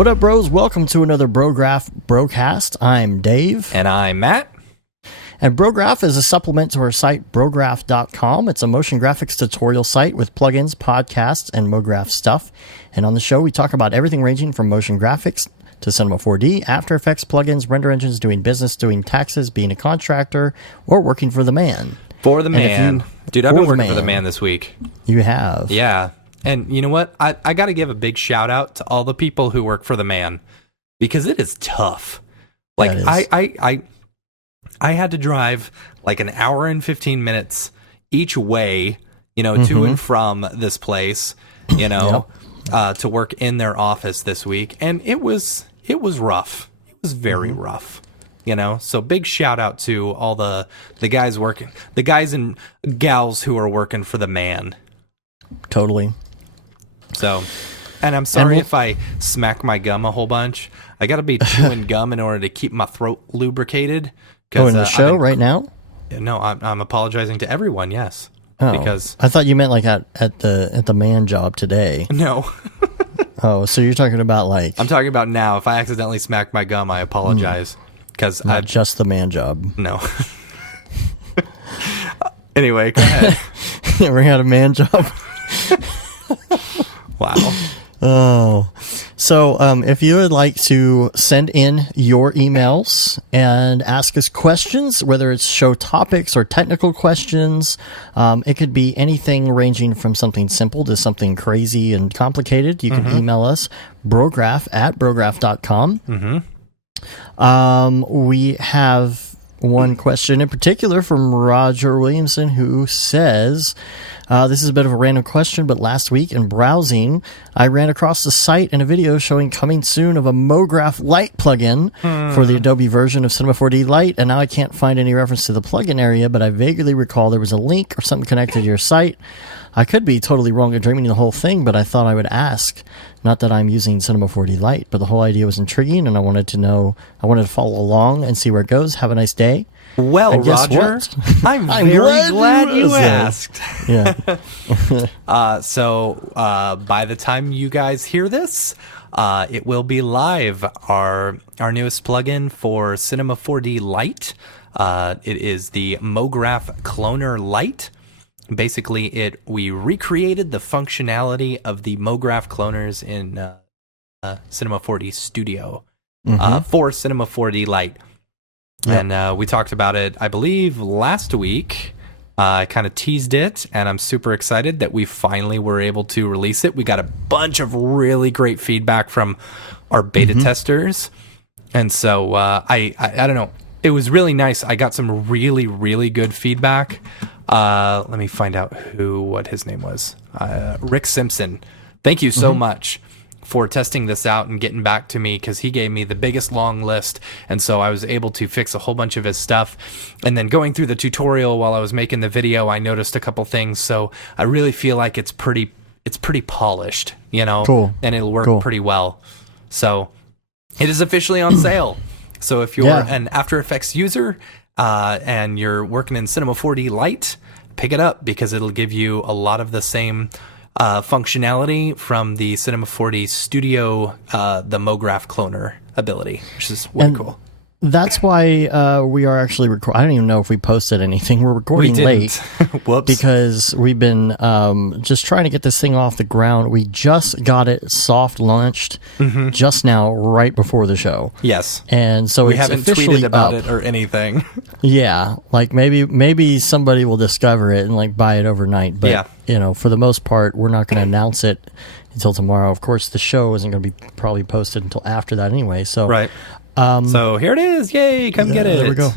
What up, bros? Welcome to another Brograph Brocast. I'm Dave. And I'm Matt. And Brograph is a supplement to our site, Brograph.com. It's a motion graphics tutorial site with plugins, podcasts, and MoGraph stuff. And on the show, we talk about everything ranging from motion graphics to Cinema 4D, After Effects, plugins, render engines, doing business, doing taxes, being a contractor, or working for the man. For the man. Dude, I've been working for the man this week. You have. Yeah. And you know what? I got to give a big shout out to all the people who work for the man because it is tough. Like I had to drive like an hour and 15 minutes each way, to and from this place, to work in their office this week. And it was rough. It was very rough. So big shout out to all the guys working, the guys and gals who are working for the man. Totally. So, and I'm sorry if I smack my gum a whole bunch. I got to be chewing gum in order to keep my throat lubricated. In the show right now? No, I'm apologizing to everyone. Yes, because I thought you meant like at the man job today. No. Oh, so you're talking about like I'm talking about now. If I accidentally smack my gum, I apologize because not just the man job. No. Anyway, go ahead. Never had a man job. Wow. Oh, so if you would like to send in your emails and ask us questions, whether it's show topics or technical questions, it could be anything ranging from something simple to something crazy and complicated. You can email us, brograph@brograph.com. We have one question in particular from Roger Williamson who says, this is a bit of a random question, but last week in browsing, I ran across the site and a video showing coming soon of a MoGraph Lite plugin for the Adobe version of Cinema 4D Lite, and now I can't find any reference to the plugin area, but I vaguely recall there was a link or something connected to your site. I could be totally wrong and dreaming the whole thing, but I thought I would ask. Not that I'm using Cinema 4D Lite, but the whole idea was intriguing, and I wanted to follow along and see where it goes. Have a nice day. Well, Roger, I'm very glad you asked. Yeah. So by the time you guys hear this, it will be live. Our newest plugin for Cinema 4D Lite. It is the MoGraph Cloner Lite. Basically, we recreated the functionality of the MoGraph cloners in Cinema 4D Studio for Cinema 4D Lite. Yep. And we talked about it, I believe, last week. I kind of teased it, and I'm super excited that we finally were able to release it. We got a bunch of really great feedback from our beta testers. And so I don't know. It was really nice. I got some really, really good feedback. Let me find out what his name was. Rick Simpson. Thank you so much for testing this out and getting back to me, because he gave me the biggest long list, and so I was able to fix a whole bunch of his stuff. And then going through the tutorial while I was making the video, I noticed a couple things, so I really feel like it's pretty polished, Cool. And it'll work pretty well. So it is officially on sale. So if you're an After Effects user and you're working in Cinema 4D Lite, pick it up, because it'll give you a lot of the same functionality from the Cinema 4D Studio, the MoGraph cloner ability, which is way cool. That's why we are actually recording. I don't even know if we posted anything. We're recording late. Whoops. Because we've been just trying to get this thing off the ground. We just got it soft launched just now, right before the show. Yes. And so we it's haven't officially tweeted about up. it or anything. Yeah, like maybe somebody will discover it and like buy it overnight. But for the most part, we're not going to announce it until tomorrow. Of course, the show isn't going to be probably posted until after that anyway. So right. So here it is. Yay, come get it. There we go.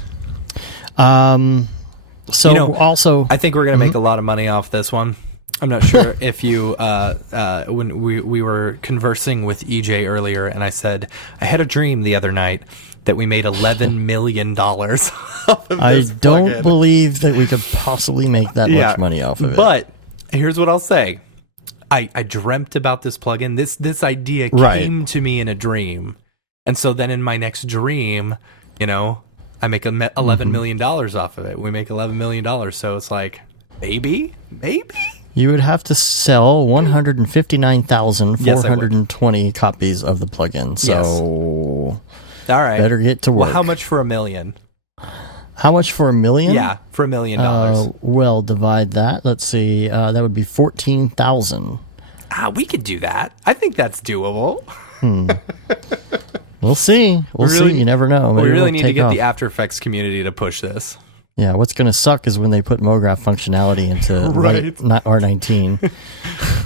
So also, I think we're going to make a lot of money off this one. I'm not sure if you, when we were conversing with EJ earlier, and I said, I had a dream the other night that we made $11 million off of this I don't plugin. believe that we could possibly make that much money off of it. But here's what I'll say. I dreamt about this plugin. This idea came to me in a dream. And so then in my next dream, I make $11 million off of it. We make $11 million. So it's like, maybe. You would have to sell 159,420 copies of the plugin. So, All right. better get to work. Well, how much for $1 million? How much for $1 million? Yeah, for $1 million. Well, divide that. Let's see. That would be 14,000. We could do that. I think that's doable. We'll see. We'll see. You never know. Maybe We really need to get off. the After Effects community to push this. Yeah, what's going to suck is when they put MoGraph functionality into not R19.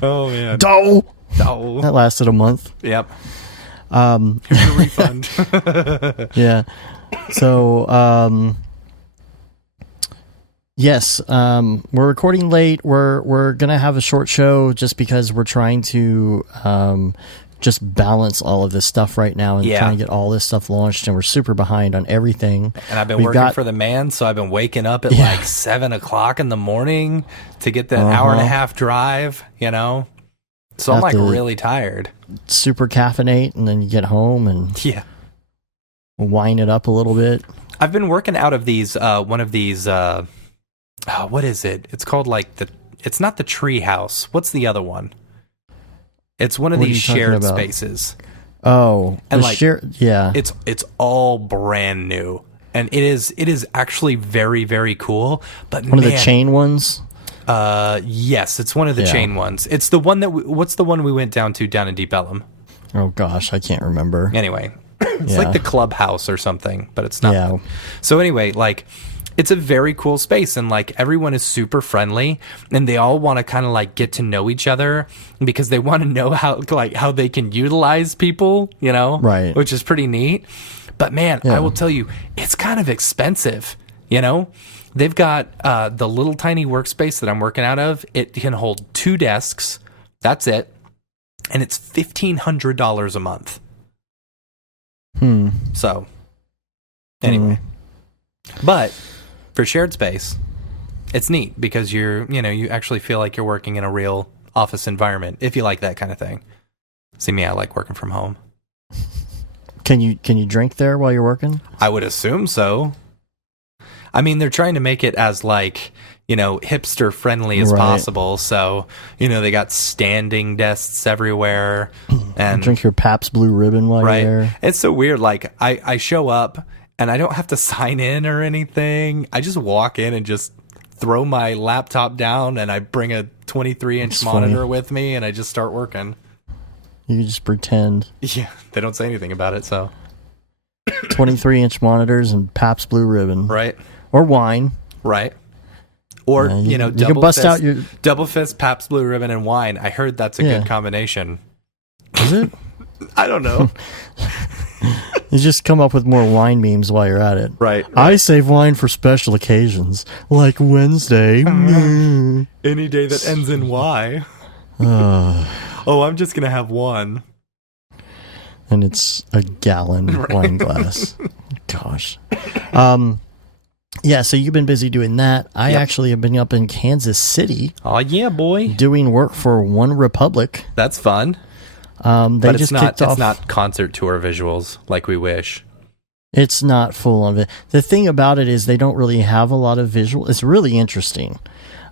Oh, man. Doh! Oh. That lasted a month. Yep. Here's your refund. Yeah. So, yes, we're recording late. We're going to have a short show just because we're trying to just balance all of this stuff right now and trying to get all this stuff launched, and we're super behind on everything. And I've been working for the man, so I've been waking up at like 7 o'clock in the morning to get that hour and a half drive, you know? So I'm like really tired. Super caffeinate, and then you get home and wine it up a little bit. I've been working out of these, one of these, what is it? It's called like it's not the tree house. What's the other one? It's one of these shared spaces. Oh, and like yeah. It's all brand new. And it is actually very, very cool. But one of the chain ones? Yes, it's one of the chain ones. It's the one that what's the one we went down in Deep Ellum? Oh gosh, I can't remember. Anyway, it's like the clubhouse or something, but it's not. Yeah. So anyway, like it's a very cool space, and like everyone is super friendly, and they all want to kind of like get to know each other because they want to know how they can utilize people, you know, right? Which is pretty neat. But man, I will tell you, it's kind of expensive, you know. They've got the little tiny workspace that I'm working out of. It can hold 2 desks. That's it, and it's $1,500 a month. So, anyway, but for shared space, it's neat because you actually feel like you're working in a real office environment if you like that kind of thing. See me, I like working from home. Can you drink there while you're working? I would assume so. I mean, they're trying to make it as like, hipster friendly as possible. So, they got standing desks everywhere. And drink your Pabst Blue Ribbon while you're there. It's so weird. Like I show up and I don't have to sign in or anything. I just walk in and just throw my laptop down, and I bring a 23-inch monitor with me, and I just start working. You just pretend. Yeah, they don't say anything about it, so. 23-inch monitors and Pabst Blue Ribbon. Right. Or wine. Right. Or, double fist, Pabst Blue Ribbon, and wine. I heard that's a good combination. Is it? I don't know. You just come up with more wine memes while you're at it. Right. I save wine for special occasions, like Wednesday. Any day that ends in Y. I'm just going to have one. And it's a gallon wine glass. Gosh. Yeah, so you've been busy doing that. I actually have been up in Kansas City. Oh, yeah, boy. Doing work for One Republic. That's fun. But it's not concert tour visuals like we wish. It's not full of it. The thing about it is they don't really have a lot of visual. It's really interesting.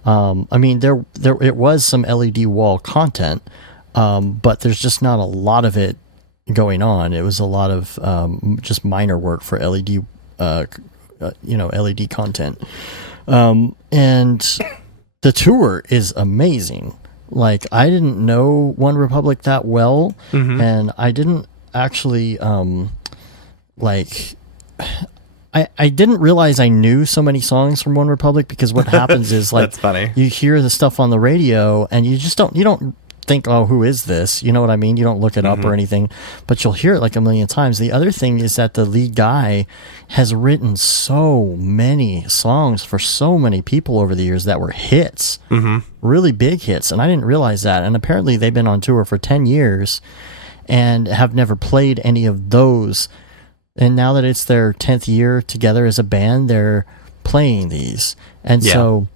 I mean, there it was some LED wall content, but there's just not a lot of it going on. It was a lot of just minor work for LED, LED content. And the tour is amazing. Like, I didn't know One Republic that well, and I didn't actually, I didn't realize I knew so many songs from One Republic, because what happens is, like, that's funny. You hear the stuff on the radio, and you don't think, oh, who is this? You know what I mean? You don't look it up or anything, but you'll hear it like a million times. The other thing is that the lead guy has written so many songs for so many people over the years that were hits, really big hits, and I didn't realize that. And apparently they've been on tour for 10 years and have never played any of those. And now that it's their 10th year together as a band, they're playing these. And so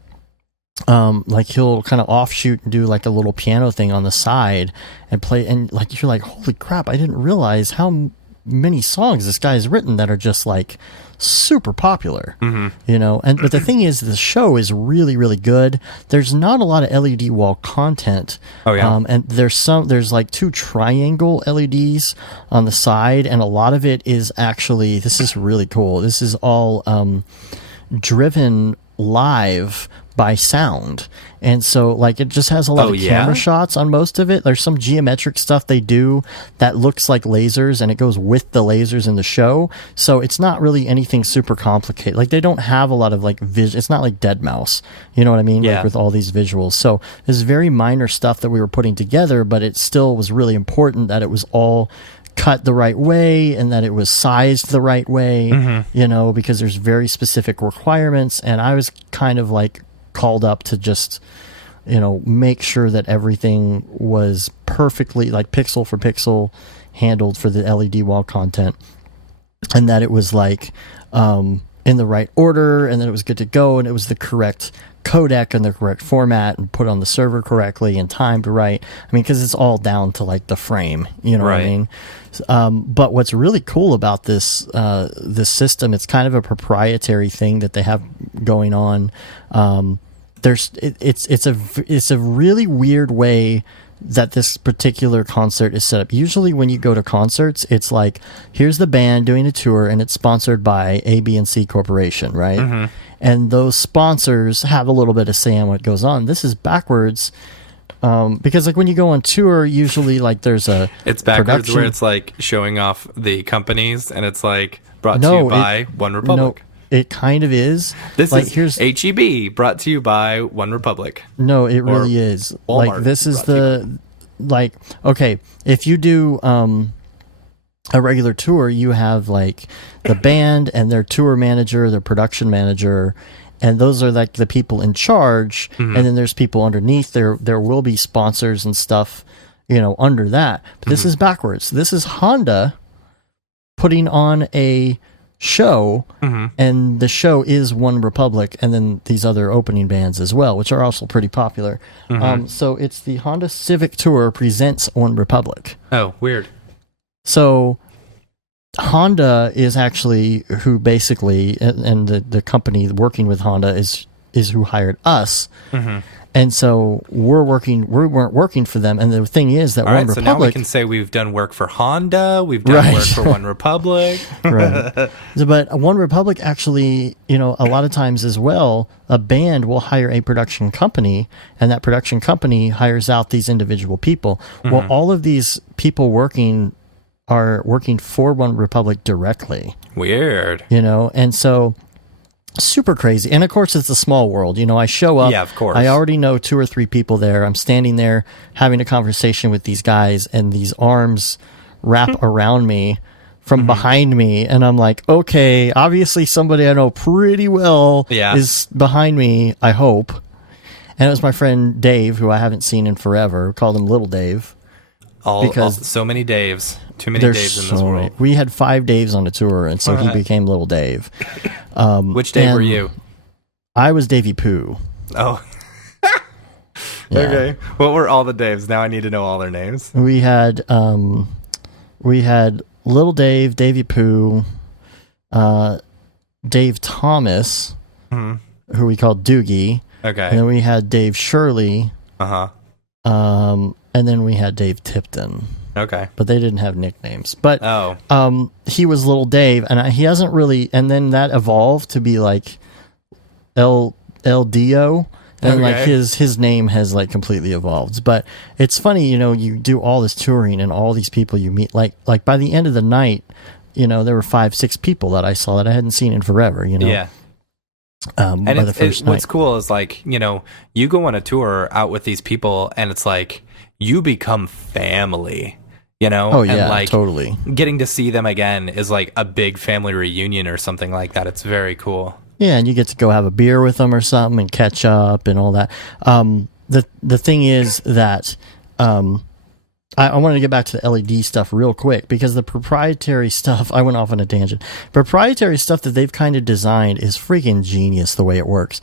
like, he'll kind of offshoot and do like a little piano thing on the side and play, and like, you're like, holy crap, I didn't realize how many songs this guy has written that are just like super popular, you know. And but the thing is, the show is really, really good. There's not a lot of LED wall content. Oh, yeah. And there's like 2 triangle LEDs on the side, and a lot of it is actually, this is really cool. This is all driven live by sound, and so like it just has a lot of camera shots on most of it. There's some geometric stuff they do that looks like lasers, and it goes with the lasers in the show, so it's not really anything super complicated. Like they don't have a lot of like it's not like Dead Mouse, you know what I mean? Like with all these visuals. So it's very minor stuff that we were putting together, but it still was really important that it was all cut the right way and that it was sized the right way, you know, because there's very specific requirements. And I was kind of like called up to just, you know, make sure that everything was perfectly, like pixel for pixel, handled for the LED wall content, and that it was like in the right order, and that it was good to go, and it was the correct codec and the correct format and put on the server correctly and timed right. I mean, because it's all down to like the frame, you know what I mean? But what's really cool about this system, it's kind of a proprietary thing that they have going on. It's a really weird way that this particular concert is set up. Usually when you go to concerts, it's like, here's the band doing a tour and it's sponsored by A, B, and C Corporation, right? And those sponsors have a little bit of say on what goes on. This is backwards, because like when you go on tour, usually like there's a it's backwards production. Where it's like showing off the companies, and it's like brought to you by One Republic. No, it kind of is. This like, is here's HEB brought to you by One Republic. No, it really is. Walmart like this is the like, okay, if you do a regular tour, you have like the band and their tour manager, their production manager, and those are like the people in charge. And then there's people underneath. There will be sponsors and stuff, you know, under that. But this is backwards. This is Honda putting on a show, and the show is One Republic, and then these other opening bands as well, which are also pretty popular. So it's the Honda Civic Tour presents One Republic. Oh, weird. So Honda is actually who basically, and the company working with Honda is who hired us. And so we weren't working for them. And the thing is that One Republic. So now we can say we've done work for Honda, we've done work for One Republic. Right. But One Republic actually, you know, a lot of times as well, a band will hire a production company, and that production company hires out these individual people. Well, all of these people are working for One Republic directly. Weird. You know, and so super crazy. And of course, it's a small world. You know, I show up. Yeah, of course. I already know 2 or 3 people there. I'm standing there having a conversation with these guys, and these arms wrap around me from behind me. And I'm like, okay, obviously somebody I know pretty well is behind me, I hope. And it was my friend Dave, who I haven't seen in forever. We called him Little Dave. Because so many Daves. Too many Daves in this world. We had 5 Daves on the tour, and so he became Little Dave. Which Dave were you? I was Davy Pooh. Oh. Okay. What were all the Daves? Now I need to know all their names. We had Little Dave, Davy Pooh, Dave Thomas, who we called Doogie. Okay. And then we had Dave Shirley. And then we had Dave Tipton. Okay. But they didn't have nicknames. But he was Little Dave, and he hasn't really. And then that evolved to be like El Dio, and like his name has like completely evolved. But it's funny, you know, you do all this touring and all these people you meet. Like by the end of the night, you know, there were 5-6 people that I saw that I hadn't seen in forever. You know. Yeah. And what's cool is like, you know, you go on a tour out with these people, and it's like you become family. You know? Oh, yeah, and like, totally. Getting to see them again is like a big family reunion or something like that. It's very cool. Yeah, and you get to go have a beer with them or something and catch up and all that. The thing is that I wanted to get back to the LED stuff real quick, because the proprietary stuff, I went off on a tangent. Proprietary stuff that they've kind of designed is freaking genius the way it works.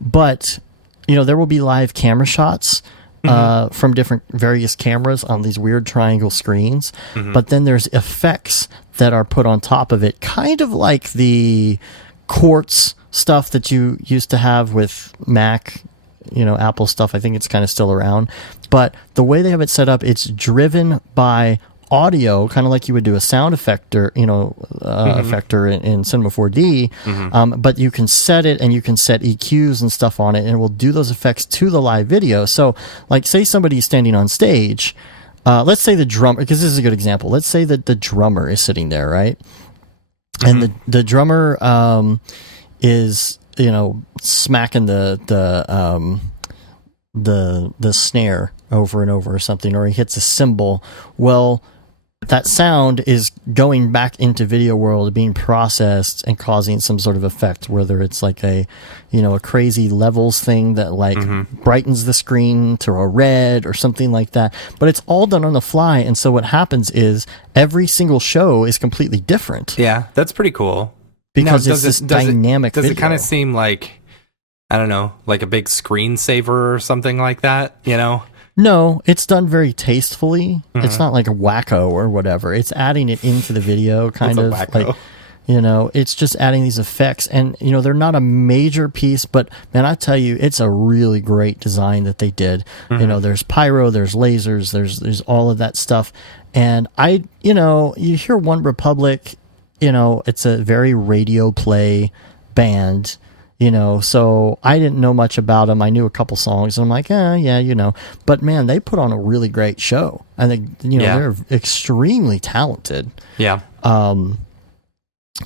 But, you know, there will be live camera shots from different various cameras on these weird triangle screens. But then there's effects that are put on top of it, kind of like the quartz stuff that you used to have with Mac, Apple stuff. I think it's kind of still around. But the way they have it set up, it's driven by audio, kind of like you would do a sound effector, effector in Cinema 4D. But you can set it, and you can set EQs and stuff on it, and it will do those effects to the live video. So, like, say somebody's standing on stage. Let's say the drummer, because this is a good example. Let's say that the drummer is sitting there, right? And the drummer is, smacking the snare over and over or something, or he hits a cymbal. Well, that sound is going back into video world, being processed and causing some sort of effect, whether it's like a crazy levels thing that brightens the screen to a red or something like that. But it's all done on the fly. And so what happens is every single show is completely different. Yeah, that's pretty cool. Because it's this dynamic video. Does it kind of seem like, I don't know, like a big screensaver or something like that, No, it's done very tastefully. It's not like a wacko or whatever. It's adding it into the video, kind of like, it's just adding these effects. And, they're not a major piece, but man, I tell you, it's a really great design that they did. There's pyro, there's lasers, there's all of that stuff. And you hear One Republic, it's a very radio play band. So I didn't know much about them. I knew a couple songs, and I'm like, yeah. But man, they put on a really great show, and they're extremely talented. Yeah.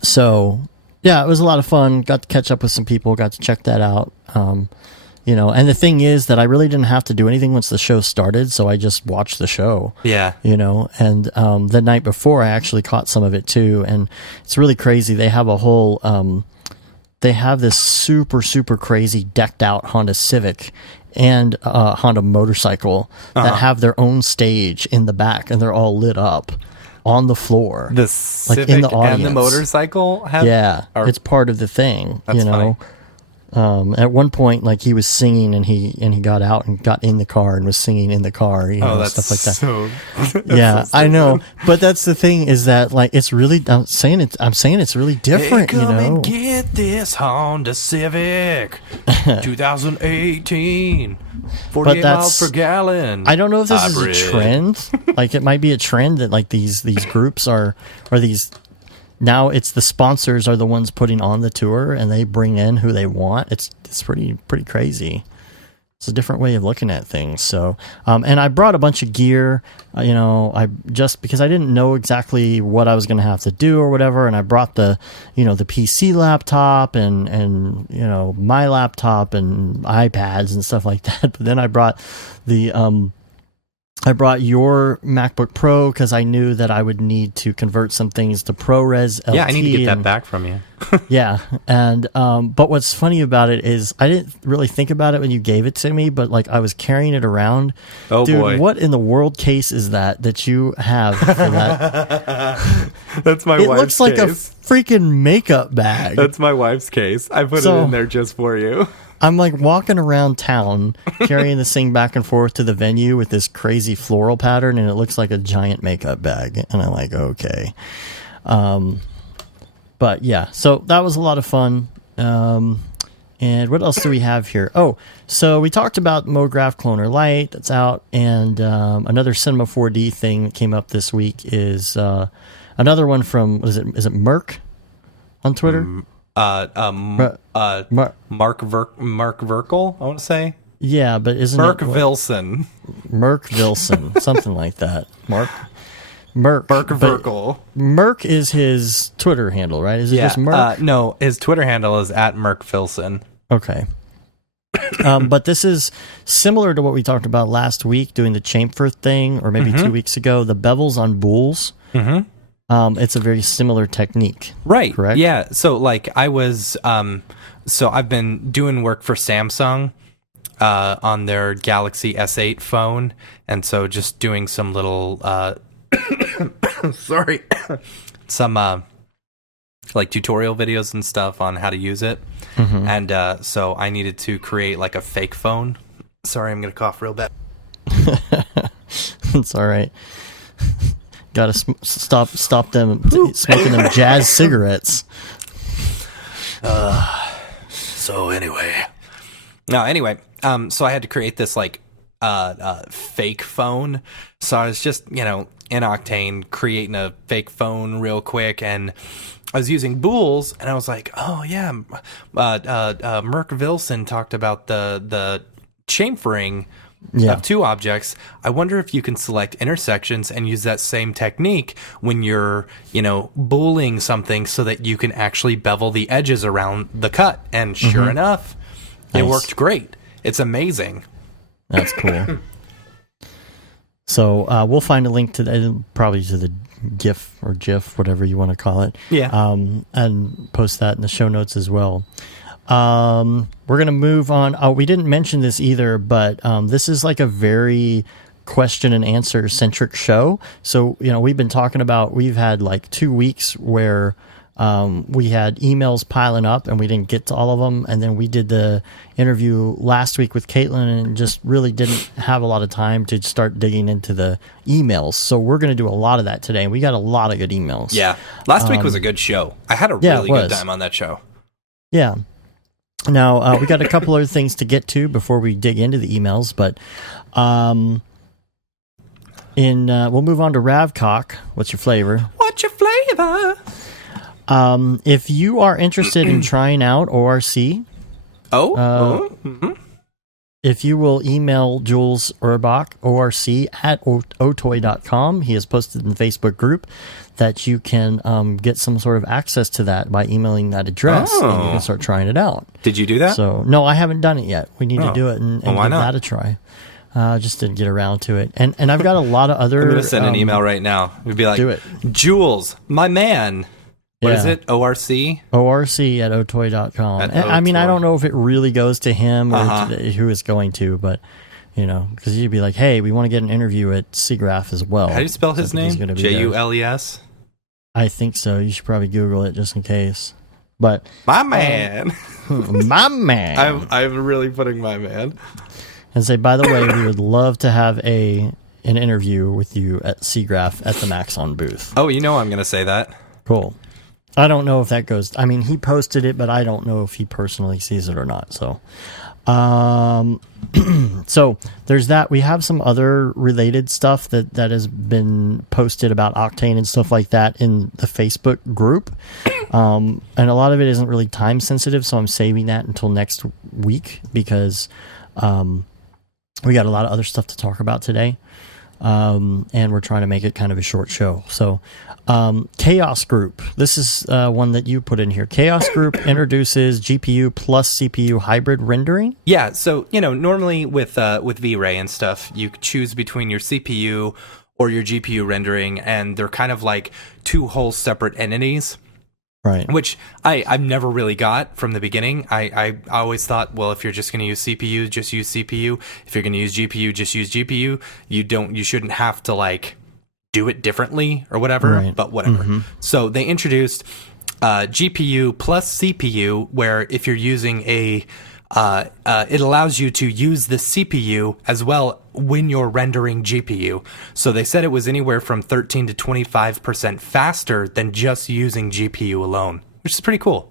So yeah, it was a lot of fun. Got to catch up with some people. Got to check that out. And the thing is that I really didn't have to do anything once the show started, so I just watched the show. Yeah. And the night before, I actually caught some of it too, and it's really crazy. They have a whole. They have this super, super crazy decked out Honda Civic and Honda motorcycle that have their own stage in the back, and they're all lit up on the floor. The Civic in the and the motorcycle it's part of the thing. That's funny. At one point, like, he was singing, and he got out and got in the car and was singing in the car, that's stuff like that. Yeah, I know, but that's the thing, is that, like, it's really. I'm saying it's really different. Hey, come and get this Honda Civic, 2018, 48 miles per gallon. I don't know if this is a trend. Like, it might be a trend that, like, these groups are these. Now it's the sponsors are the ones putting on the tour, and they bring in who they want. It's pretty crazy. It's a different way of looking at things. So, and I brought a bunch of gear, I just because I didn't know exactly what I was going to have to do or whatever. And I brought the PC laptop and my laptop and iPads and stuff like that. But then I brought your MacBook Pro because I knew that I would need to convert some things to ProRes LT. Yeah, I need to get that back from you. Yeah, and but what's funny about it is I didn't really think about it when you gave it to me, but like I was carrying it around. Oh, dude, boy. What in the world case is that you have for that? That's my wife's case. It looks like a freaking makeup bag. That's my wife's case. I put it in there just for you. I'm like walking around town carrying this thing back and forth to the venue with this crazy floral pattern, and it looks like a giant makeup bag. And I'm like, okay. But yeah, so that was a lot of fun. And what else do we have here? Oh, so we talked about Brograph Cloner Lite that's out, and another Cinema 4D thing that came up this week is another one from, what is it? Is it Merc on Twitter? Mark Verkel, I want to say. Yeah, but isn't Merc Vilson? Merc Vilson, something like that. Merc Verkel. Merc is his Twitter handle, right? Is it just Merc? No, his Twitter handle is @MercVilson. Okay. But this is similar to what we talked about last week, doing the chamfer thing, or maybe 2 weeks ago, the bevels on bools. Mm-hmm. It's a very similar technique. Right. Correct? Yeah. So like I was, so I've been doing work for Samsung on their Galaxy S8 phone. And so just doing some little, some like tutorial videos and stuff on how to use it. Mm-hmm. And so I needed to create like a fake phone. Sorry, I'm going to cough real bad. It's all right. Got to stop them smoking them jazz cigarettes. So anyway, so I had to create this like fake phone. So I was just in Octane creating a fake phone real quick, and I was using bools, and I was like, oh yeah, Merc Vilson talked about the chamfering of two objects. I wonder if you can select intersections and use that same technique when you're, booling something so that you can actually bevel the edges around the cut. And sure enough, it worked great. It's amazing. That's cool. So we'll find a link to that, probably to the GIF or GIF, whatever you want to call it. Yeah. And post that in the show notes as well. We're going to move on. Oh, we didn't mention this either, but this is like a very question and answer centric show. So, we've been talking about, we've had like 2 weeks where we had emails piling up and we didn't get to all of them. And then we did the interview last week with Caitlin and just really didn't have a lot of time to start digging into the emails. So we're going to do a lot of that today. And we got a lot of good emails. Yeah. Last week was a good show. I had a really good time on that show. Yeah. Now, we got a couple other things to get to before we dig into the emails, but we'll move on to Ravcock. What's your flavor? What's your flavor? If you are interested in trying out ORC, if you will email Jules Urbach, ORC, at otoy.com, he has posted in the Facebook group that you can get some sort of access to that by emailing that address, and you can start trying it out. Did you do that? So, no, I haven't done it yet. We need to do it and give that a try. Just didn't get around to it. And I've got a lot of other... I'm going to send an email right now. We'd be like, do it. Jules, my man. What is it? ORC? ORC at otoy.com. I mean, I don't know if it really goes to him or to who it's going to, but, because you'd be like, hey, we want to get an interview at Seagraph as well. How do you spell his name? Jules? I think so. You should probably Google it just in case. But my man. My man. I'm really putting my man. And say, by the way, we would love to have an interview with you at Seagraph at the Maxon booth. Oh, I'm going to say that. Cool. I don't know if that goes... I mean, he posted it, but I don't know if he personally sees it or not. So, so there's that. We have some other related stuff that has been posted about Octane and stuff like that in the Facebook group. And a lot of it isn't really time sensitive, so I'm saving that until next week because we got a lot of other stuff to talk about today. And we're trying to make it kind of a short show. So, Chaos Group. This is one that you put in here. Chaos Group introduces GPU plus CPU hybrid rendering. Yeah. So normally with V-Ray and stuff, you choose between your CPU or your GPU rendering, and they're kind of like two whole separate entities. Right. Which I've never really got from the beginning. I always thought, well, if you're just going to use CPU, just use CPU. If you're going to use GPU, just use GPU. You shouldn't have to like do it differently or whatever, right. But whatever. So they introduced GPU plus CPU, where if you're using it allows you to use the CPU as well when you're rendering GPU. So they said it was anywhere from 13 to 25% faster than just using GPU alone, which is pretty cool.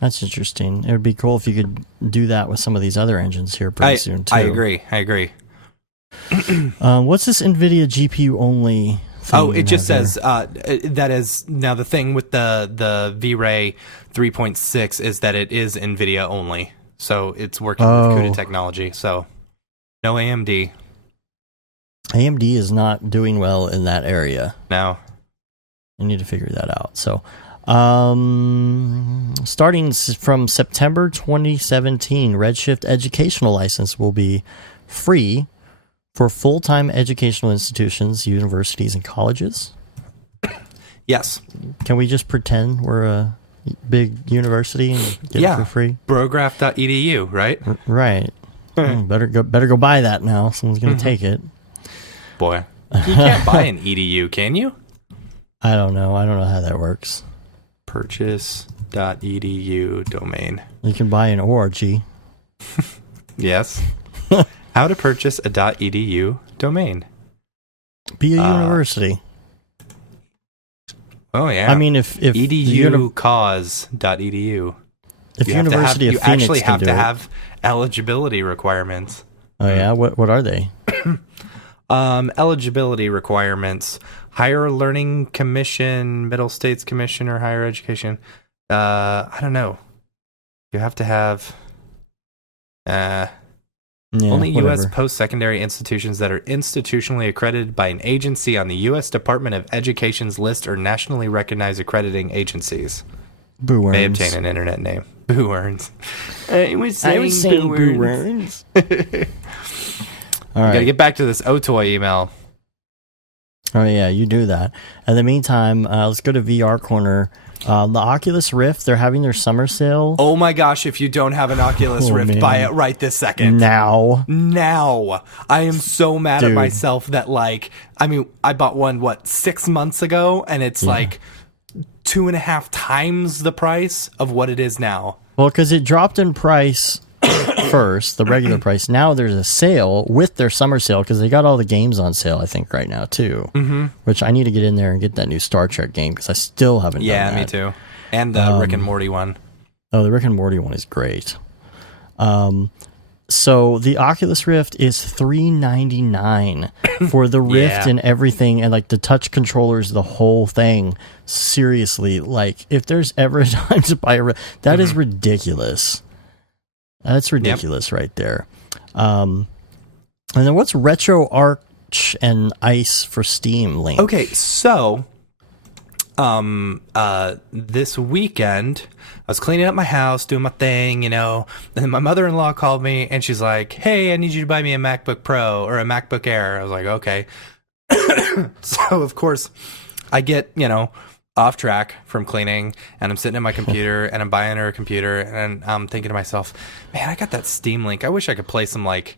That's interesting. It would be cool if you could do that with some of these other engines here pretty soon, too. I agree. What's this NVIDIA GPU only thing? It just says that is now the thing with the V-Ray 3.6 is that it is NVIDIA only. So it's working with CUDA technology. So no AMD. AMD is not doing well in that area. No. I need to figure that out. So starting from September 2017, Redshift educational license will be free for full-time educational institutions, universities, and colleges. Yes. Can we just pretend we're a big university and get it for free? Brograph.edu, right? Right. Better go buy that now. Someone's going to take it. Boy, you can't buy an edu, can you? I don't know how that works. Purchase.edu domain. You can buy an org. Yes. How to purchase a .edu domain. Be a university. Oh yeah. I mean, if educause.edu. if University of Phoenix actually can have do to it. have eligibility requirements. Oh yeah, what are they? Eligibility requirements: Higher Learning Commission, Middle States Commission, or Higher Education. I don't know. You have to have only U.S. post-secondary institutions that are institutionally accredited by an agency on the U.S. Department of Education's list or nationally recognized accrediting agencies. Boo May earns. obtain an internet name. Boo earns. I was saying boo earns. All right. Gotta get back to this Otoy email. Oh yeah, you do that. In the meantime, let's go to VR Corner. The Oculus Rift, they're having their summer sale. Oh my gosh, if you don't have an Oculus Rift, buy it right this second. Now. I am so mad at Dude. myself that, like, I mean, I bought one, 6 months ago, and it's like 2.5 times the price of what it is now. Well, because it dropped in price first, the regular price. Now there's a sale with their summer sale because they got all the games on sale, I think, right now, too. Mm-hmm. Which I need to get in there and get that new Star Trek game because I still haven't done that. Yeah, me too. And the Rick and Morty one. Oh, the Rick and Morty one is great. So the Oculus Rift is $399 for the Rift and everything, and like the touch controllers, the whole thing. Seriously, like if there's ever a time to buy a Rift, that is ridiculous. That's ridiculous right there. And then what's RetroArch and Ice for Steam link? Okay, so this weekend I was cleaning up my house, doing my thing, and then my mother-in-law called me and she's like, "Hey, I need you to buy me a MacBook Pro or a MacBook Air." I was like, "Okay." So of course I get, off track from cleaning, and I'm sitting at my computer and I'm buying her a computer, and I'm thinking to myself, man, I got that Steam link. I wish I could play some like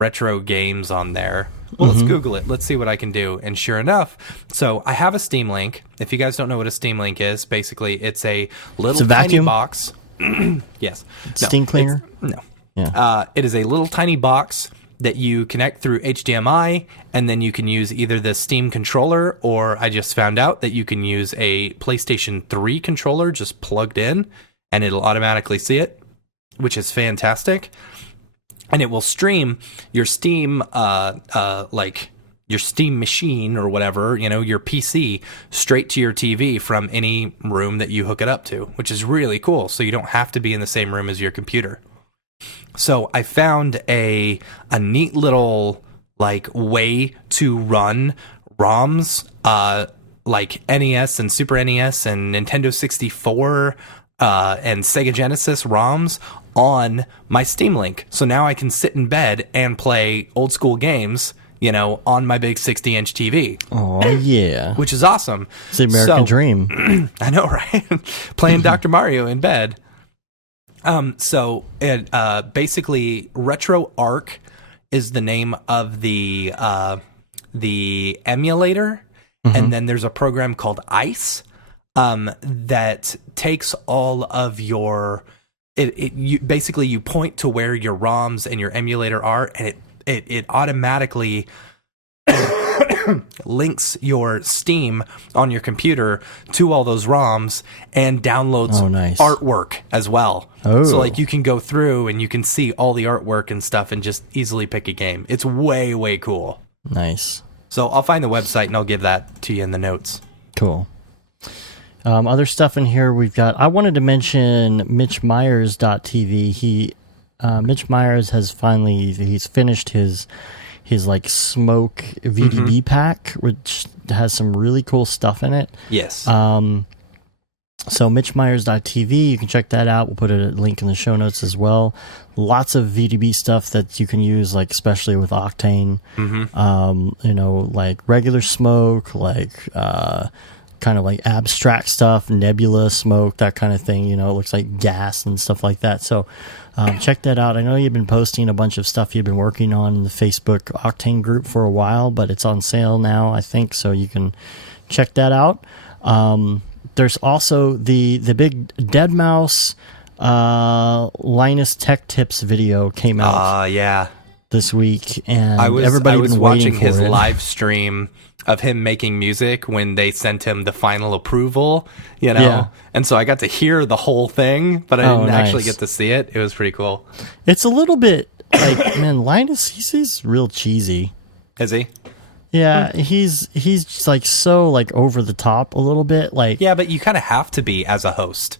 retro games on there. Well, let's Google it. Let's see what I can do. And sure enough, so I have a Steam Link. If you guys don't know what a Steam Link is, basically it's a little tiny box. Yes. Steam cleaner? No. Yeah. It is a little tiny box that you connect through HDMI, and then you can use either the Steam controller, or I just found out that you can use a PlayStation 3 controller just plugged in, and it'll automatically see it, which is fantastic. And it will stream your Steam, like your Steam machine or whatever, your PC, straight to your TV from any room that you hook it up to, which is really cool. So you don't have to be in the same room as your computer. So I found a neat little like way to run ROMs, like NES and Super NES and Nintendo 64 and Sega Genesis ROMs on my Steam Link. So now I can sit in bed and play old school games, on my big 60-inch TV. Oh, yeah. Which is awesome. It's the American dream. I know, right? Playing Dr. Mario in bed. So it basically RetroArch is the name of the emulator, and then there's a program called Ice that takes all of your you point to where your ROMs and your emulator are, and it automatically links your Steam on your computer to all those ROMs and downloads artwork as well. Oh. So like you can go through and you can see all the artwork and stuff and just easily pick a game. It's way, way cool. Nice. So I'll find the website and I'll give that to you in the notes. Cool. Other stuff in here we've got. I wanted to mention MitchMyers.tv. Mitch Myers has he's finished his like smoke VDB pack, which has some really cool stuff in it. Yes. So MitchMyers.tv, you can check that out. We'll put a link in the show notes as well. Lots of VDB stuff that you can use, like especially with Octane. Like regular smoke, like kind of like abstract stuff, nebula smoke, that kind of thing. It looks like gas and stuff like that. So check that out. I know you've been posting a bunch of stuff you've been working on in the Facebook Octane group for a while, but it's on sale now, I think, so you can check that out. There's also the big Deadmau5 Linus Tech Tips video came out. Yeah. this week, and I was been watching his it. live stream of him making music when they sent him the final approval, Yeah. and so I got to hear the whole thing, but I didn't actually get to see it. It was pretty cool. It's a little bit like, man, Linus, he's real cheesy. Is he? Yeah, he's just like so like over the top a little bit. Like, yeah, but you kind of have to be as a host.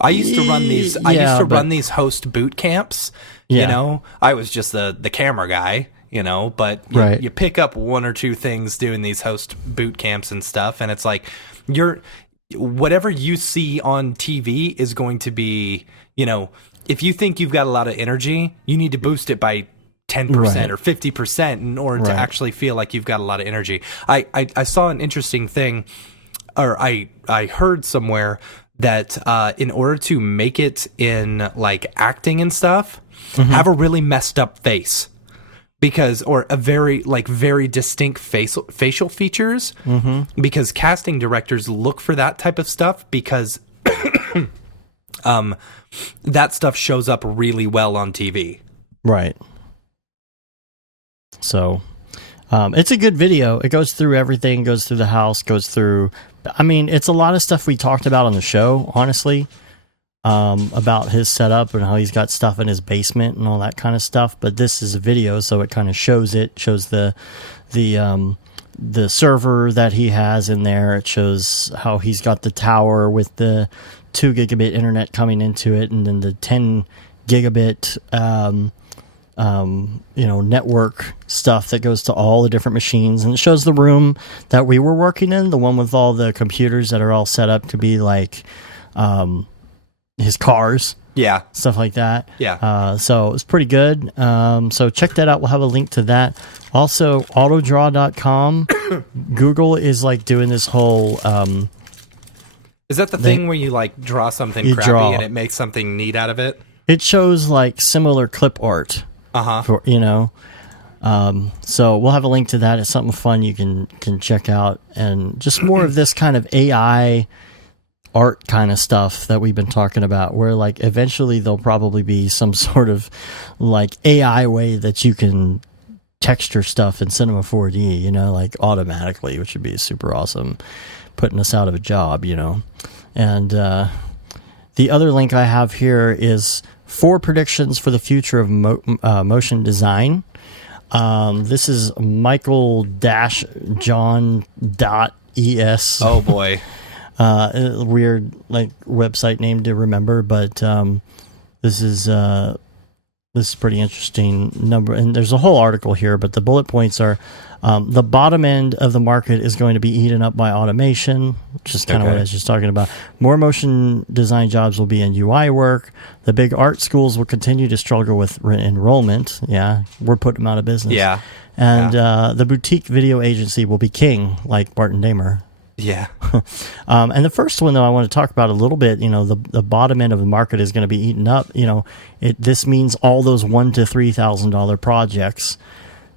I used to run these. I used to run these host boot camps. Yeah. I was just the camera guy. But you pick up one or two things doing these host boot camps and stuff, and it's like whatever you see on TV is going to be, if you think you've got a lot of energy, you need to boost it by 10% or 50% in order to actually feel like you've got a lot of energy. I saw an interesting thing, or I heard somewhere that in order to make it in like acting and stuff, have a really messed up face. Or a very distinct facial features, because casting directors look for that type of stuff because that stuff shows up really well on TV. Right. So, it's a good video. It goes through everything, goes through the house, goes through, I mean, it's a lot of stuff we talked about on the show, honestly. About his setup and how he's got stuff in his basement and all that kind of stuff. But this is a video, so it kind of shows the server that he has in there. It shows how he's got the tower with the 2 gigabit internet coming into it, and then the 10 gigabit network stuff that goes to all the different machines. And it shows the room that we were working in, the one with all the computers that are all set up to be like his cars, stuff like that. So it's pretty good. So check that out. We'll have a link to that. Also, autodraw.com. Google is like doing this whole is that the thing where you like draw something crappy and it makes something neat out of it? It shows like similar clip art. For, so we'll have a link to that. It's something fun you can check out, and just more of this kind of AI art kind of stuff that we've been talking about, where like eventually there'll probably be some sort of like AI way that you can texture stuff in Cinema 4D, like automatically, which would be super awesome, putting us out of a job, And the other link I have here is 4 predictions for the future of motion design. This is Michael-John.es. Oh boy. A weird like website name to remember, but this is pretty interesting number, and there's a whole article here, but the bullet points are the bottom end of the market is going to be eaten up by automation, which is kind of what I was just talking about. More motion design jobs will be in UI work. The big art schools will continue to struggle with enrollment. Yeah, we're putting them out of business. Yeah. And the boutique video agency will be king, like Martin Damer. Yeah. And the first one, though, I want to talk about a little bit, the bottom end of the market is going to be eaten up. This means all those $1,000 to $3,000 projects,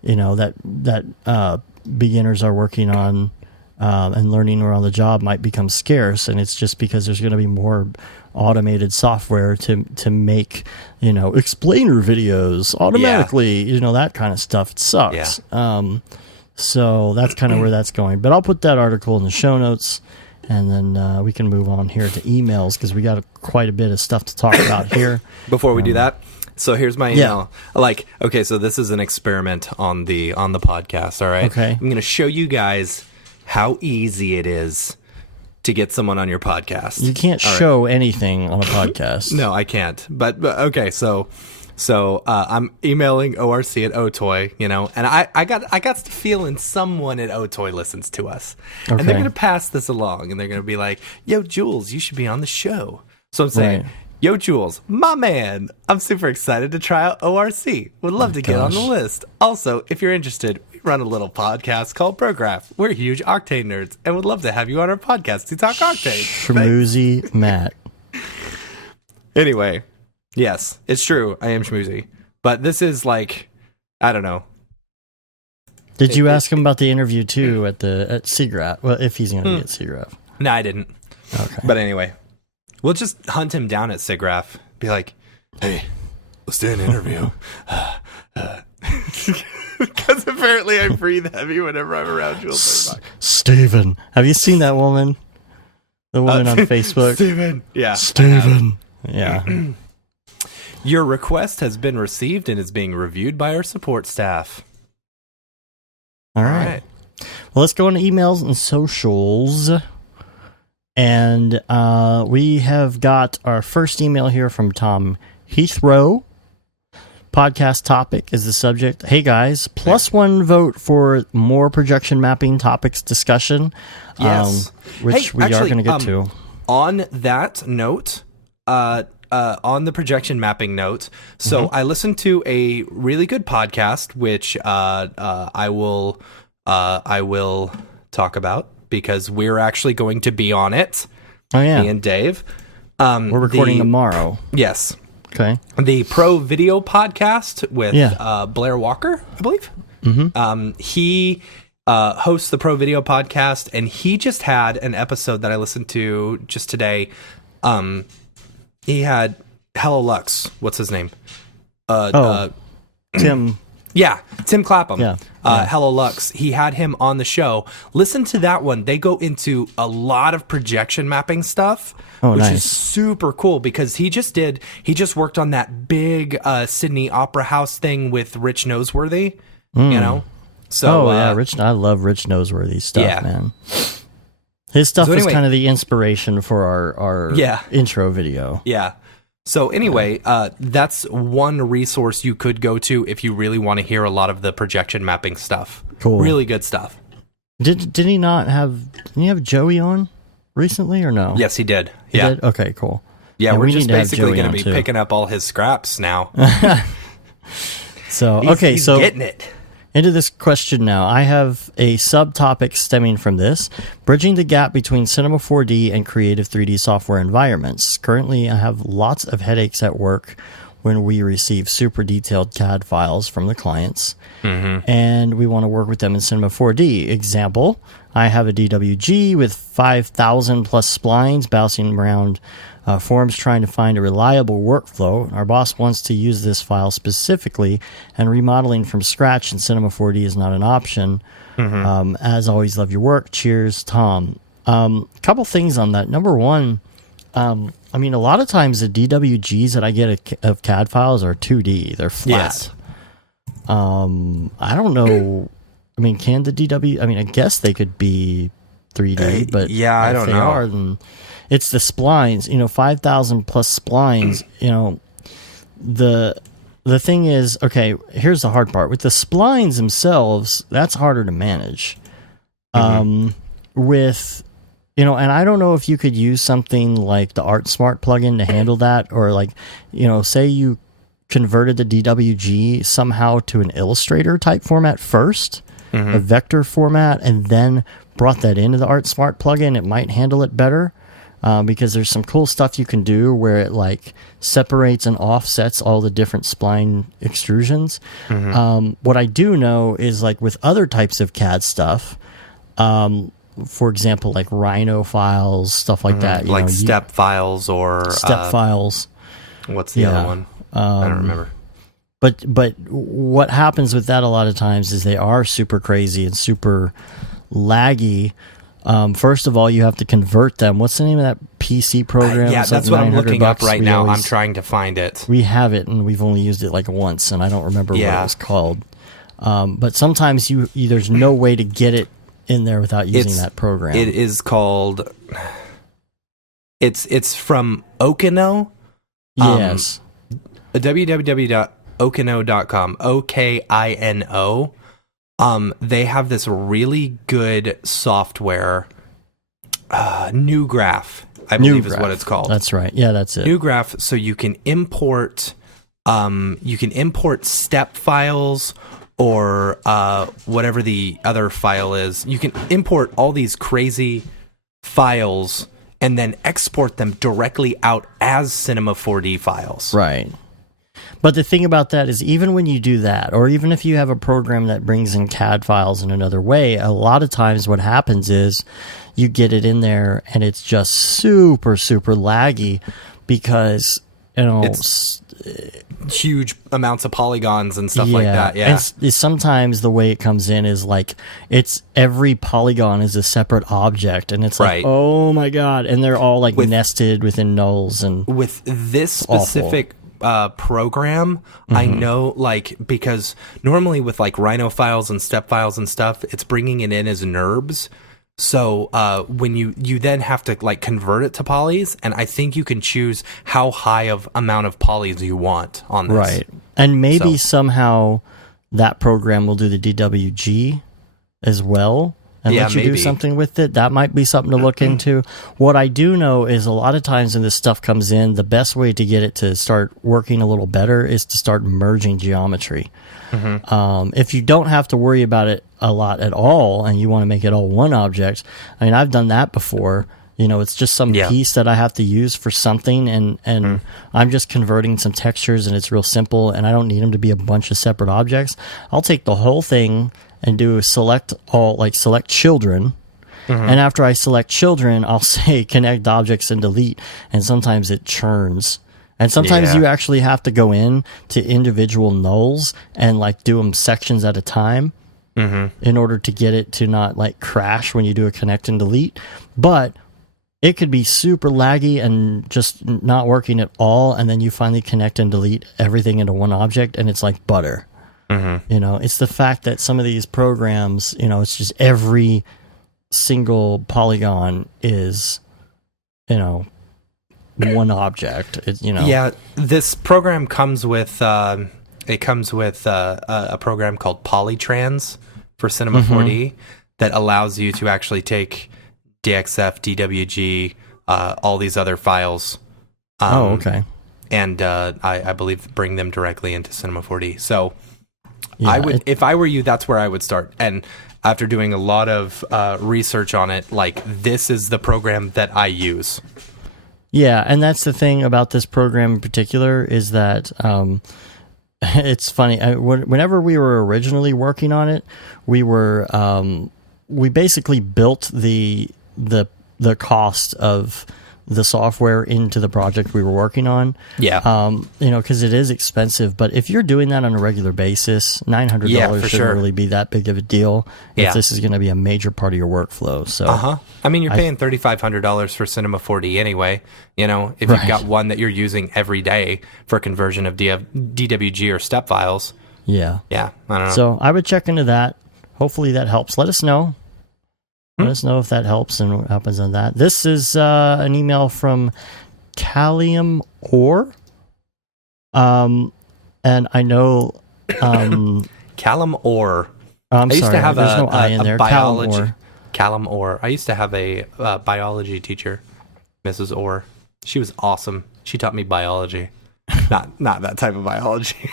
that beginners are working on and learning around the job might become scarce. And it's just because there's going to be more automated software to make, explainer videos automatically, that kind of stuff. It sucks. Yeah. So that's kind of where that's going. But I'll put that article in the show notes, and then we can move on here to emails, because we got quite a bit of stuff to talk about here. Before we do that, so here's my email. So this is an experiment on the podcast, all right? Okay. I'm going to show you guys how easy it is to get someone on your podcast. You can't show anything on a podcast. No, I can't. But okay, so I'm emailing ORC at Otoy, and I got the feeling someone at Otoy listens to us. Okay. And they're going to pass this along, and they're going to be like, yo, Jules, you should be on the show. So I'm saying, yo, Jules, my man, I'm super excited to try out ORC. Would love to get on the list. Also, if you're interested, we run a little podcast called Brograph. We're huge Octane nerds, and would love to have you on our podcast to talk Octane. Schmoozy Matt. Anyway. Yes, it's true. I am schmoozy. But this is like, I don't know. Did you ask him about the interview too at SIGGRAPH? Well, if he's going to get SIGGRAPH. No, I didn't. Okay. But anyway, we'll just hunt him down at SIGGRAPH. Be like, hey, let's do an interview. Because apparently I breathe heavy whenever I'm around Jules. Steven. Have you seen that woman? The woman on Facebook? Steven. Yeah. Steven. Yeah. Your request has been received and is being reviewed by our support staff. All right. Well, let's go into emails and socials. And we have got our first email here from Tom Heathrow. Podcast topic is the subject. Hey guys, +1 vote for more projection mapping topics discussion. Yes. Which we are going to get to. On that note, on the projection mapping note, so I listened to a really good podcast, which I will talk about because we're actually going to be on it. Oh yeah, me and Dave. We're recording tomorrow. Yes. Okay. The Pro Video podcast with Blair Walker, I believe. He hosts the Pro Video podcast, and he just had an episode that I listened to just today. He had Hello Lux. What's his name? Tim. Yeah, Tim Clapham. Yeah. Hello Lux. He had him on the show. Listen to that one. They go into a lot of projection mapping stuff. Oh, which nice. is super cool because he just worked on that big Sydney Opera House thing with Rich Noseworthy, you know? So, I love Rich Noseworthy stuff, man. His stuff is kind of the inspiration for our intro video. Yeah. So anyway, that's one resource you could go to if you really want to hear a lot of the projection mapping stuff. Cool. Really good stuff. Didn't he have Joey on recently or no? Yes, he did. He did? Okay, cool. Yeah, we're we just need to have basically Joey going on, to be too. picking up all his scraps now. So, He's getting it. Into this question now. I have a subtopic stemming from this, bridging the gap between Cinema 4D and creative 3D software environments. Currently, I have lots of headaches at work when we receive super detailed CAD files from the clients, and we want to work with them in Cinema 4D. Example, I have a DWG with 5,000 plus splines bouncing around forums trying to find a reliable workflow. Our boss wants to use this file specifically, and remodeling from scratch in Cinema 4D is not an option. As always, love your work. Cheers, Tom. Couple things on that. Number one, I mean, a lot of times the DWGs that I get of CAD files are 2D. They're flat. Yes. I don't know. I mean, can the DW? I mean, I guess they could be 3D, but I don't know. Are, then it's the splines. 5,000 plus splines. The thing is, okay. Here's the hard part with the splines themselves. That's harder to manage. With and I don't know if you could use something like the ArtSmart plugin to handle that, or say you converted the DWG somehow to an Illustrator type format first, a vector format, and then brought that into the ArtSmart plugin. It might handle it better because there's some cool stuff you can do where it separates and offsets all the different spline extrusions. What I do know is with other types of CAD stuff, for example, like Rhino files, stuff like that. Step files or... Step files. What's the other one? I don't remember. But what happens with that a lot of times is they are super crazy and super laggy. First of all, you have to convert them. What's the name of that PC program? That's what I'm looking up right now. I'm trying to find it. We have it, and we've only used it once, and I don't remember what it was called. But sometimes there's no way to get it in there without using that program. It is called... It's from Okino. Yes. www.okino.com. Okino. They have this really good software, Brograph, I believe is what it's called. That's right. Yeah, that's it. Brograph, so you can import step files or whatever the other file is. You can import all these crazy files and then export them directly out as Cinema 4D files. Right. But the thing about that is, even when you do that, or even if you have a program that brings in CAD files in another way, a lot of times what happens is you get it in there and it's just super, super laggy because, huge amounts of polygons and stuff like that. Yeah. And sometimes the way it comes in is like it's every polygon is a separate object, and it's like, oh my god, and they're all like nested within nulls. And with this specific program, I know, like, because normally with like Rhino files and step files and stuff, it's bringing it in as NURBs. So when you then have to like convert it to polys, and I think you can choose how high of amount of polys you want on this. Right. And maybe somehow that program will do the DWG as well and let you do something with it. That might be something to look into. What I do know is a lot of times when this stuff comes in, the best way to get it to start working a little better is to start merging geometry. If you don't have to worry about it a lot at all and you want to make it all one object, I mean, I've done that before. You know, it's just some piece that I have to use for something, and I'm just converting some textures, and it's real simple, and I don't need them to be a bunch of separate objects. I'll take the whole thing and do select children, and after I select children, I'll say connect objects and delete, and sometimes it churns. And sometimes you actually have to go in to individual nulls and like do them sections at a time in order to get it to not like crash when you do a connect and delete. But it could be super laggy and just not working at all, and then you finally connect and delete everything into one object, and it's like butter. You know, it's the fact that some of these programs, you know, it's just every single polygon is, you know, one object. This program comes with a program called Polytrans for Cinema 4D that allows you to actually take DXF, DWG, all these other files. And I believe bring them directly into Cinema 4D. So if I were you, that's where I would start. And after doing a lot of research on it, like, this is the program that I use. Yeah, and that's the thing about this program in particular is that it's funny. Whenever we were originally working on it, we basically built the cost of the software into the project we were working on. Yeah. You know, because it is expensive. But if you're doing that on a regular basis, $900 shouldn't really be that big of a deal if this is going to be a major part of your workflow. So, I mean, you're paying $3,500 for Cinema 4D anyway. You know, if you've got one that you're using every day for conversion of DWG or step files. Yeah. Yeah. I don't know. So I would check into that. Hopefully that helps. Let us know. Let us know if that helps and what happens on that. This is an email from Callium Ore. And I know... Callum Orr. I used to have there's no I in there. Biology. Callum Orr. I used to have a biology teacher, Mrs. Orr. She was awesome. She taught me biology. Not that type of biology.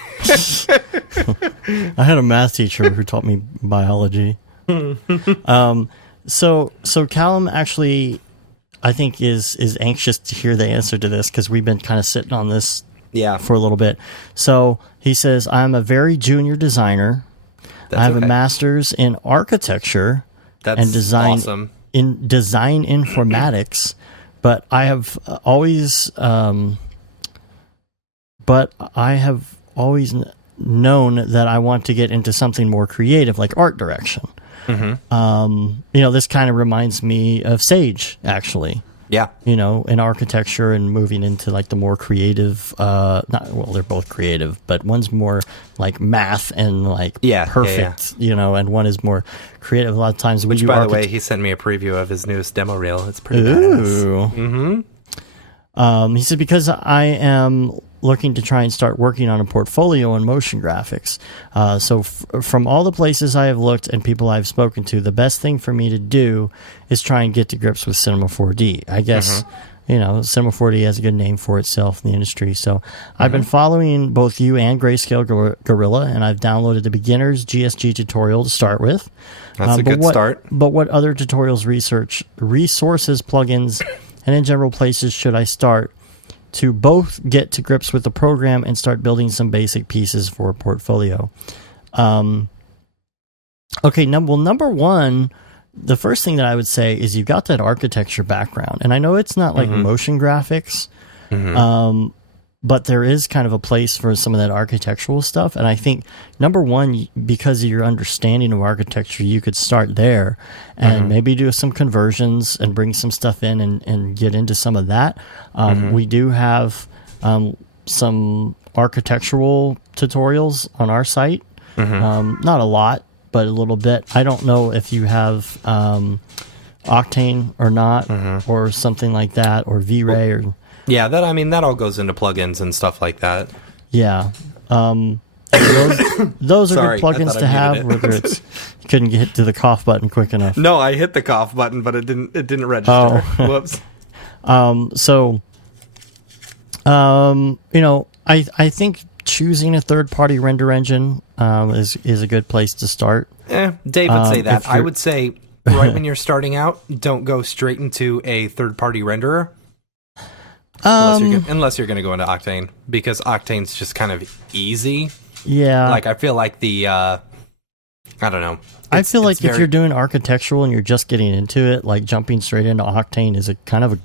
I had a math teacher who taught me biology. So Callum actually, I think, is anxious to hear the answer to this because we've been kind of sitting on this for a little bit. So he says, I'm a very junior designer. I have a master's in architecture and design in design informatics, but I have always known that I want to get into something more creative, like art direction. You know, this kind of reminds me of Sage, actually. Yeah. You know, in architecture and moving into like the more creative, they're both creative, but one's more like math and like perfect, you know, and one is more creative. A lot of times Which, by the way, he sent me a preview of his newest demo reel. It's pretty badass. He said, because I am looking to try and start working on a portfolio in motion graphics. So from all the places I have looked and people I've spoken to, the best thing for me to do is try and get to grips with Cinema 4D. I guess, you know, Cinema 4D has a good name for itself in the industry. So I've been following both you and Grayscale Gorilla, and I've downloaded the beginner's GSG tutorial to start with. That's a good start. But what other tutorials, resources, plugins, and in general places should I start to both get to grips with the program and start building some basic pieces for a portfolio? Okay, number one, the first thing that I would say is you've got that architecture background. And I know it's not like motion graphics, but there is kind of a place for some of that architectural stuff. And I think, number one, because of your understanding of architecture, you could start there and maybe do some conversions and bring some stuff in and get into some of that. We do have some architectural tutorials on our site. Not a lot, but a little bit. I don't know if you have Octane or not, or something like that, or V-Ray or... Yeah, that all goes into plugins and stuff like that. Yeah. Those are good plugins to have, whether it's you couldn't get to the cough button quick enough. No, I hit the cough button, but it didn't register. Whoops. I think choosing a third-party render engine is a good place to start. Dave would say that. I would say right when you're starting out, don't go straight into a third-party renderer. Unless you're going to go into Octane, because Octane's just kind of easy. Yeah. Like, I feel like I don't know. I feel like if you're doing architectural and you're just getting into it, like jumping straight into Octane is a kind of a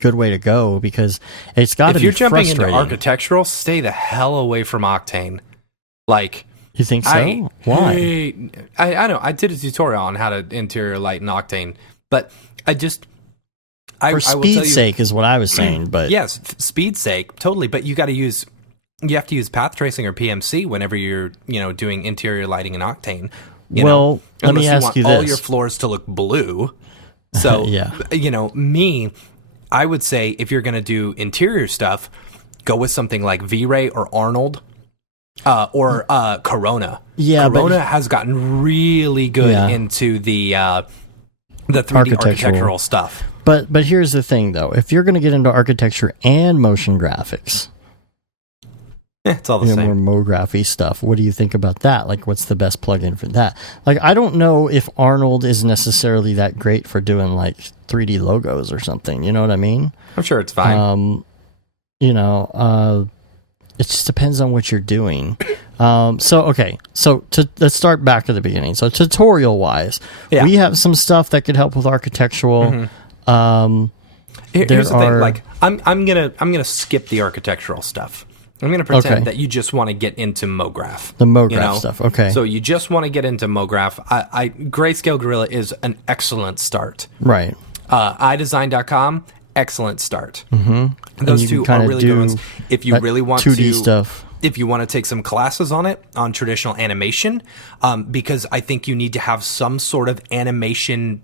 good way to go, because it's got to be frustrating. If you're jumping into architectural, stay the hell away from Octane. Like... You think so? Why? I know. I did a tutorial on how to interior light in Octane, but for speed's sake is what I was saying, but yes, speed's sake, totally. But you have to use path tracing or PMC whenever you're doing interior lighting in Octane. Let me ask you this: all your floors to look blue. So I would say if you're going to do interior stuff, go with something like V-Ray or Arnold. Or Corona. Yeah, Corona has gotten really good into the 3D architectural stuff. But here's the thing, though. If you're going to get into architecture and motion graphics, it's all the same. More MoGraphy stuff. What do you think about that? Like, what's the best plugin for that? Like, I don't know if Arnold is necessarily that great for doing like 3D logos or something. You know what I mean? I'm sure it's fine. It just depends on what you're doing. Let's start back to the beginning. So tutorial wise, we have some stuff that could help with architectural. Here's the thing. Like, I'm gonna skip the architectural stuff. I'm gonna pretend that you just want to get into MoGraph. The MoGraph stuff. Okay. So you just want to get into MoGraph. Grayscale Gorilla is an excellent start. Right. iDesign.com. Excellent start. Those two are really good ones. If you really want 2D stuff, if you want to take some classes on it, on traditional animation, because I think you need to have some sort of animation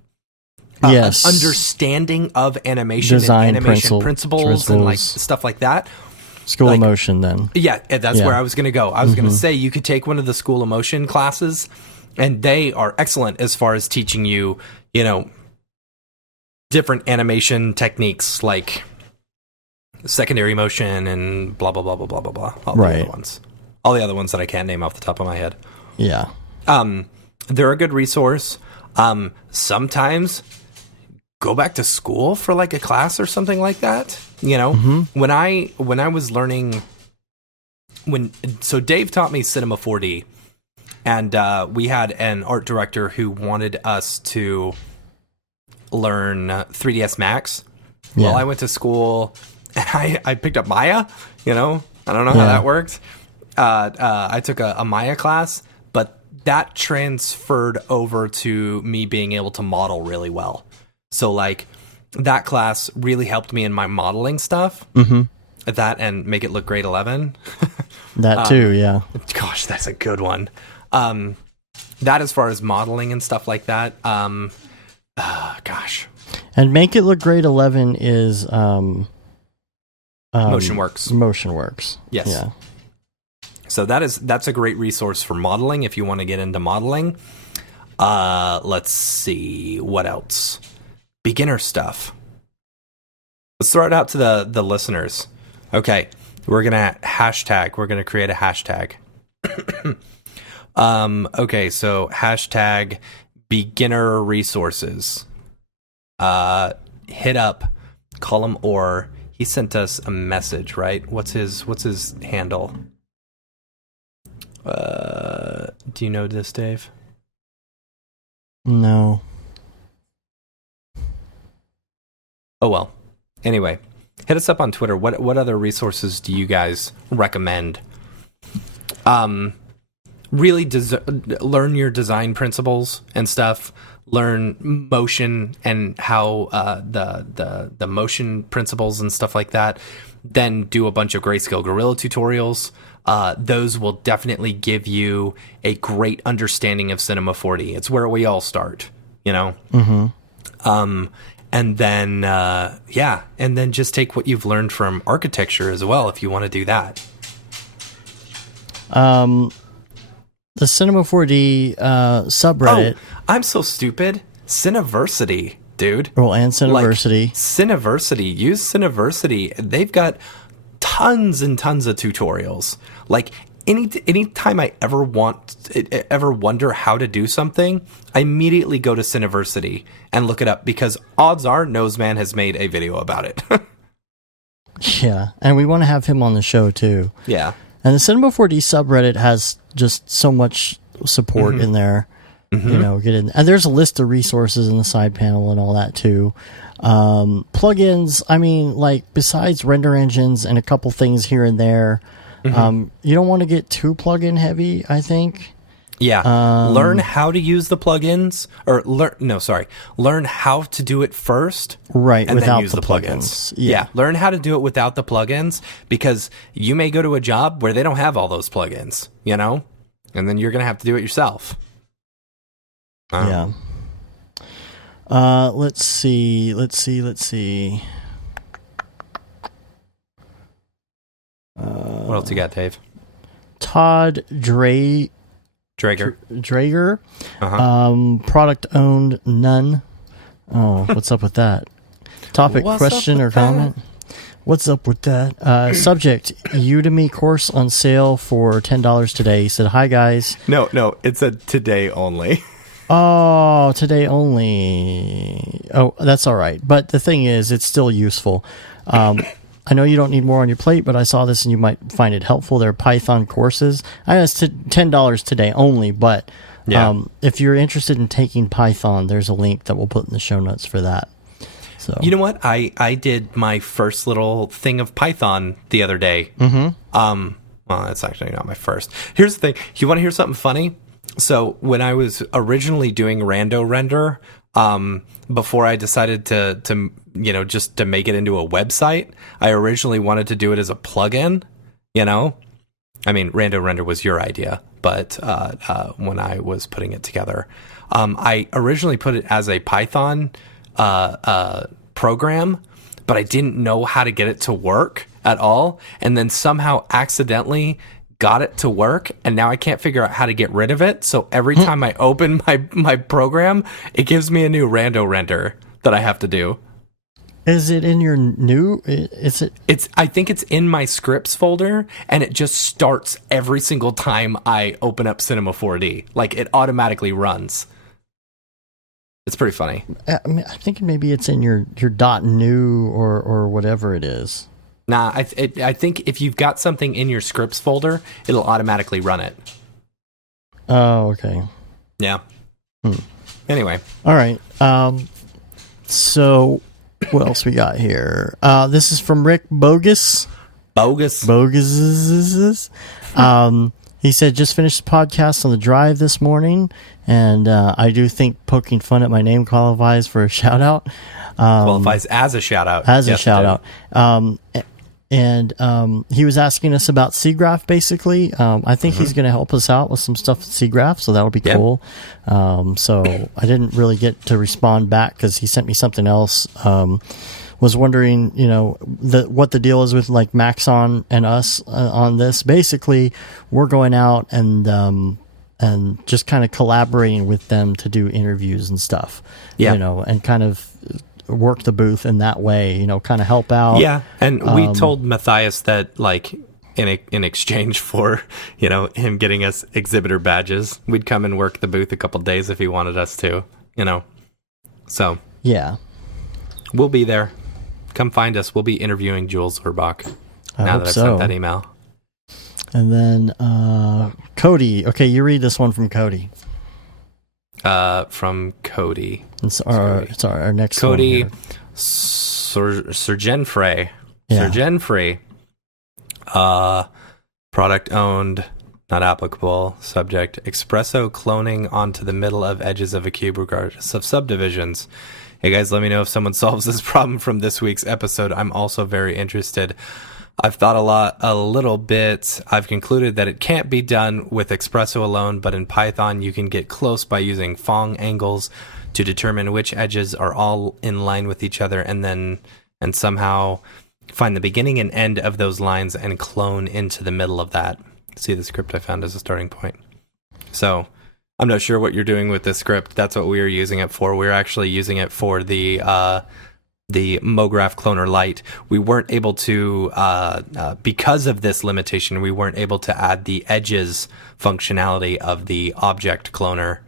understanding of animation, design, and animation principles and like stuff like that. School of Motion, then. Yeah, that's where I was going to go. I was going to say you could take one of the School of Motion classes, and they are excellent as far as teaching you, different animation techniques like secondary motion and blah blah blah blah blah blah blah. All the other ones that I can't name off the top of my head. Yeah. They're a good resource. Sometimes go back to school for like a class or something like that. When I was learning, so Dave taught me Cinema 4D, and we had an art director who wanted us to learn 3ds Max. Well, I went to school and I picked up Maya. I don't know how that worked. I took a Maya class, but that transferred over to me being able to model really well. So like that class really helped me in my modeling stuff. That and Make It Look Great 11. That too, yeah. Gosh, that's a good one. That as far as modeling and stuff like that. Gosh. And Make It Look Great 11 is MotionWorks. MotionWorks. Yes. Yeah. So that's a great resource for modeling if you want to get into modeling. Let's see what else. Beginner stuff. Let's throw it out to the listeners. Okay, we're gonna create a hashtag. Okay, so hashtag beginner resources. Hit up Column Or. He sent us a message, right? What's his handle? Do you know this, Dave? No. Oh well. Anyway, Hit us up on Twitter. What other resources do you guys recommend? Really learn your design principles and stuff. Learn motion and how the motion principles and stuff like that. Then do a bunch of Grayscale Gorilla tutorials. Those will definitely give you a great understanding of Cinema 4D. It's where we all start, you know? Mm-hmm. And then, and then just take what you've learned from architecture as well, if you want to do that. The Cinema 4D subreddit. Oh, I'm so stupid. Cineversity, dude. Well, and Cineversity. Like, Cineversity. Use Cineversity. They've got tons and tons of tutorials. Like, anytime I ever wonder how to do something, I immediately go to Cineversity and look it up, because odds are Noseman has made a video about it. Yeah, and we want to have him on the show too. Yeah. And the Cinema 4D subreddit has just so much support in there. Mm-hmm. You know, and there's a list of resources in the side panel and all that too. Plugins, I mean, like, besides render engines and a couple things here and there, you don't want to get too plugin heavy, I think. Yeah. Learn how to use the plugins, or learn how to do it first. Right. And without then use the plugins. Yeah. Learn how to do it without the plugins, because you may go to a job where they don't have all those plugins, you know, and then you're going to have to do it yourself. Yeah. Let's see. What else you got, Dave? Todd Drager. Product owned none. Oh, what's up with that? Topic, question, or comment? What's up with that? Subject, Udemy course on sale for $10 today. He said, hi, guys. No, it's a today only. Oh, today only. Oh, that's all right. But the thing is, it's still useful. I know you don't need more on your plate, but I saw this and you might find it helpful. They're Python courses. I know it's $10 today only, but if you're interested in taking Python, there's a link that we'll put in the show notes for that. So, you know what? I did my first little thing of Python the other day. Mm-hmm. Well, that's actually not my first. Here's the thing. You want to hear something funny? So when I was originally doing Rando Render, before I decided to just to make it into a website, I originally wanted to do it as a plugin. You know, I mean, Rando Render was your idea, but when I was putting it together, I originally put it as a Python program, but I didn't know how to get it to work at all, and then somehow accidentally got it to work, and now I can't figure out how to get rid of it. So every time I open my program, it gives me a new Rando Render that I have to do. Is it in your new? Is it? I think it's in my scripts folder, and it just starts every single time I open up Cinema 4D. Like, it automatically runs. It's pretty funny. I mean, I think maybe it's in your .new or whatever it is. Nah, I think if you've got something in your scripts folder, it'll automatically run it. Oh, okay. Yeah. Anyway. All right. So what else we got here? This is from Rick Bogus. Bogus. He said, just finished the podcast on the drive this morning, and I do think poking fun at my name qualifies for a shout out. Qualifies as a shout out. As a shout out. And he was asking us about Seagraph, basically. I think he's going to help us out with some stuff with Seagraph, so that'll be cool. So I didn't really get to respond back because he sent me something else. Was wondering, what the deal is with, like, Maxon and us on this. Basically, we're going out and just kind of collaborating with them to do interviews and stuff. Yeah. And kind of work the booth in that way, kind of help out. Yeah, and we told Matthias that, like, in exchange for, him getting us exhibitor badges, we'd come and work the booth a couple days if he wanted us to, So, yeah. We'll be there. Come find us. We'll be interviewing Jules Urbach now that I've sent that email. And then Cody. Okay, you read this one from Cody. From Cody. It's our next Cody one. Surgenfrey. Yeah. Surgen free. Product owned, not applicable. Subject: espresso cloning onto the middle of edges of a cube regardless of subdivisions. Hey guys, let me know if someone solves this problem from this week's episode. I'm also very interested. I've thought a little bit. I've concluded that it can't be done with espresso alone, but in Python you can get close by using Phong angles to determine which edges are all in line with each other, and somehow find the beginning and end of those lines and clone into the middle of that. See the script I found as a starting point. So I'm not sure what you're doing with this script. That's what we were using it for. We were actually using it for the MoGraph Cloner Lite. We weren't able to, because of this limitation, we weren't able to add the edges functionality of the object cloner,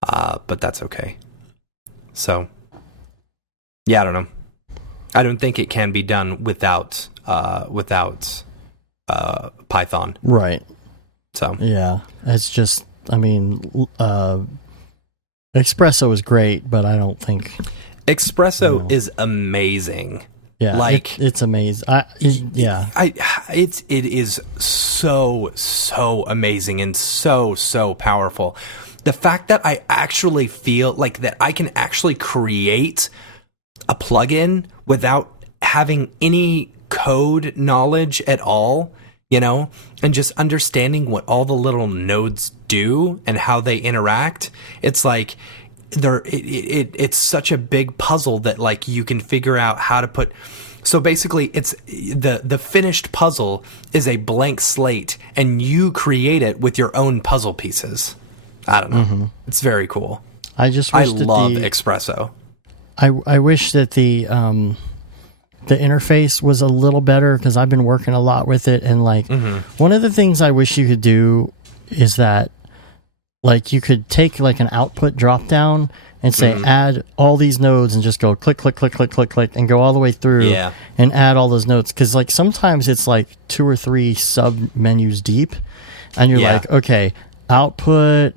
but that's okay. So, yeah, I don't know. I don't think it can be done without Python. Right. So yeah, it's just, I mean, espresso is great, but I don't think espresso is amazing. Yeah, like it's amazing. It is so amazing and so powerful. The fact that I actually feel like that I can actually create a plugin without having any code knowledge at all, and just understanding what all the little nodes do and how they interact. It's like it's such a big puzzle that like you can figure out how to put. So basically, it's the finished puzzle is a blank slate, and you create it with your own puzzle pieces. I don't know. Mm-hmm. It's very cool. I love espresso. I wish that the interface was a little better, because I've been working a lot with it, and like one of the things I wish you could do is that like you could take like an output drop down and say add all these nodes and just go click click click click click click and go all the way through and add all those nodes, because like sometimes it's like 2 or 3 sub menus deep, and you're like, okay, output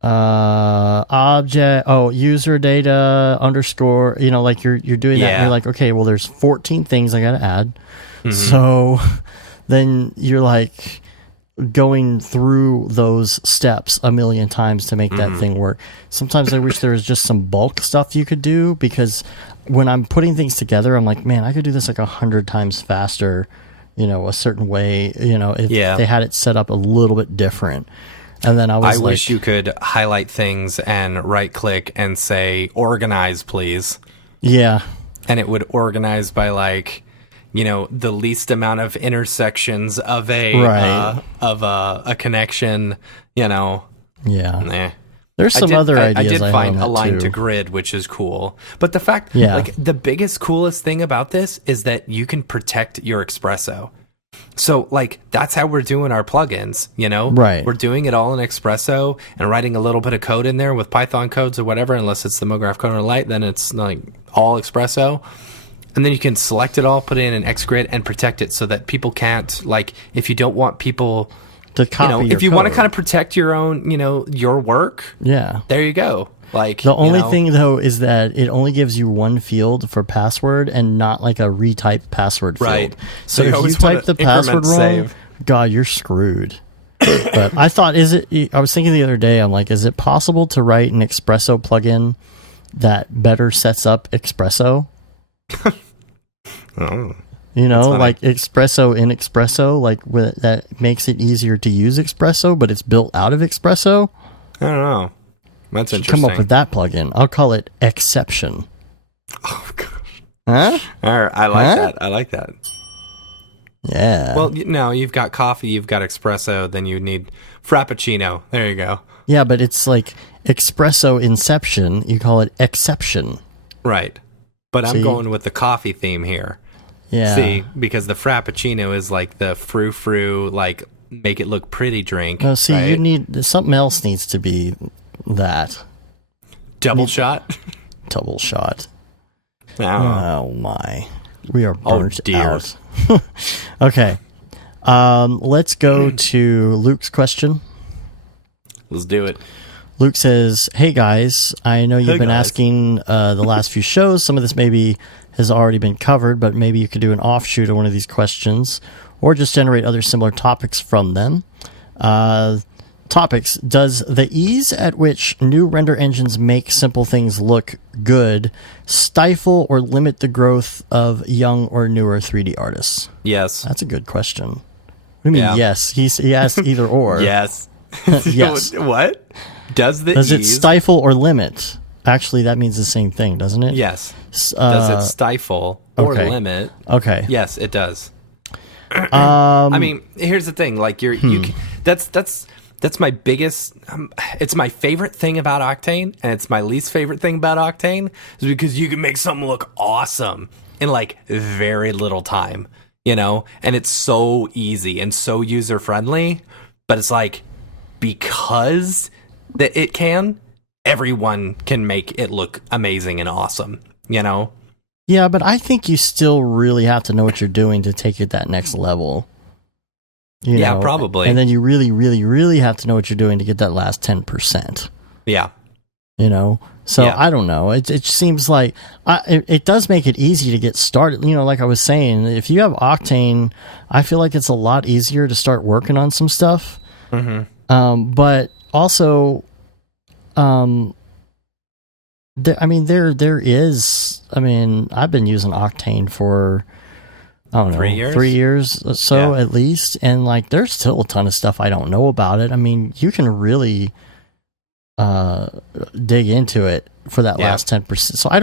object, user data underscore, like you're doing that, and you're like, okay, well there's 14 things I gotta add. So then you're like going through those steps a million times to make that thing work. Sometimes I wish there was just some bulk stuff you could do, because when I'm putting things together, I'm like, man, I could do this like 100 times faster, a certain way, if they had it set up a little bit different. And then I wish you could highlight things and right click and say organize please. Yeah. And it would organize by like, the least amount of intersections of a connection, Yeah. Nah. There's some other ideas. I did find align too. to grid, which is cool. But the fact, like the biggest, coolest thing about this is that you can protect your espresso. So, like, that's how we're doing our plugins, Right. We're doing it all in Espresso and writing a little bit of code in there with Python codes or whatever, unless it's the MoGraph Cloner Lite, then it's, like, all Espresso. And then you can select it all, put it in an Xgrid, and protect it so that people can't, like, if you don't want people to copy your if you code. want to kind of protect your own, your work, there you go. Like the only thing though is that it only gives you one field for password and not like a retype password field. Right. So if you type the password wrong, God, you're screwed. But I thought, I was thinking the other day, I'm like, is it possible to write an Espresso plugin that better sets up Espresso? Oh. Like Espresso in Espresso, like that makes it easier to use Espresso, but it's built out of Espresso. I don't know. That's interesting. Come up with that plugin. I'll call it Exception. Oh gosh. Huh? All right, I like that. I like that. Yeah. Well, you've got coffee, you've got espresso, then you need frappuccino. There you go. Yeah, but it's like Espresso Inception. You call it Exception. Right. But I'm going with the coffee theme here. Yeah. See, because the frappuccino is like the frou-frou, like make it look pretty drink. No, see, right? you need something else needs to be that. Double shot? Double shot. Oh my. We are burnt dear. out. Okay. Let's go to Luke's question. Let's do it. Luke says, "Hey guys, I know you've Hey, been guys. asking the last few shows. Some of this maybe has already been covered, but maybe you could do an offshoot of one of these questions, or just generate other similar topics from them." Topics: Does the ease at which new render engines make simple things look good stifle or limit the growth of young or newer 3D artists? Yes. That's a good question. What do you mean? Yeah. Yes, he asked either or. Yes. Yes. What? Does Does it ease... stifle or limit? Actually, that means the same thing, doesn't it? Yes. Does it stifle or okay. limit? Okay. Yes, it does. I mean, here's the thing. Like that's my biggest. It's my favorite thing about Octane, and it's my least favorite thing about Octane, is because you can make something look awesome in like very little time, you know, and it's so easy and so user friendly. But it's like, because that it can, everyone can make it look amazing and awesome, you know. Yeah, but I think you still really have to know what you're doing to take it that next level. You know? Probably. And then you really, really, really have to know what you're doing to get that last 10%. Yeah. You know? So Yeah. I don't know. It seems like it does make it easy to get started. You know, like I was saying, if you have Octane, I feel like it's a lot easier to start working on some stuff. Mm-hmm. But also, there is. I mean, I've been using Octane for, I don't know, 3 years or so at least, and like, there's still a ton of stuff I don't know about it. I mean, you can really dig into it for that last 10%. So I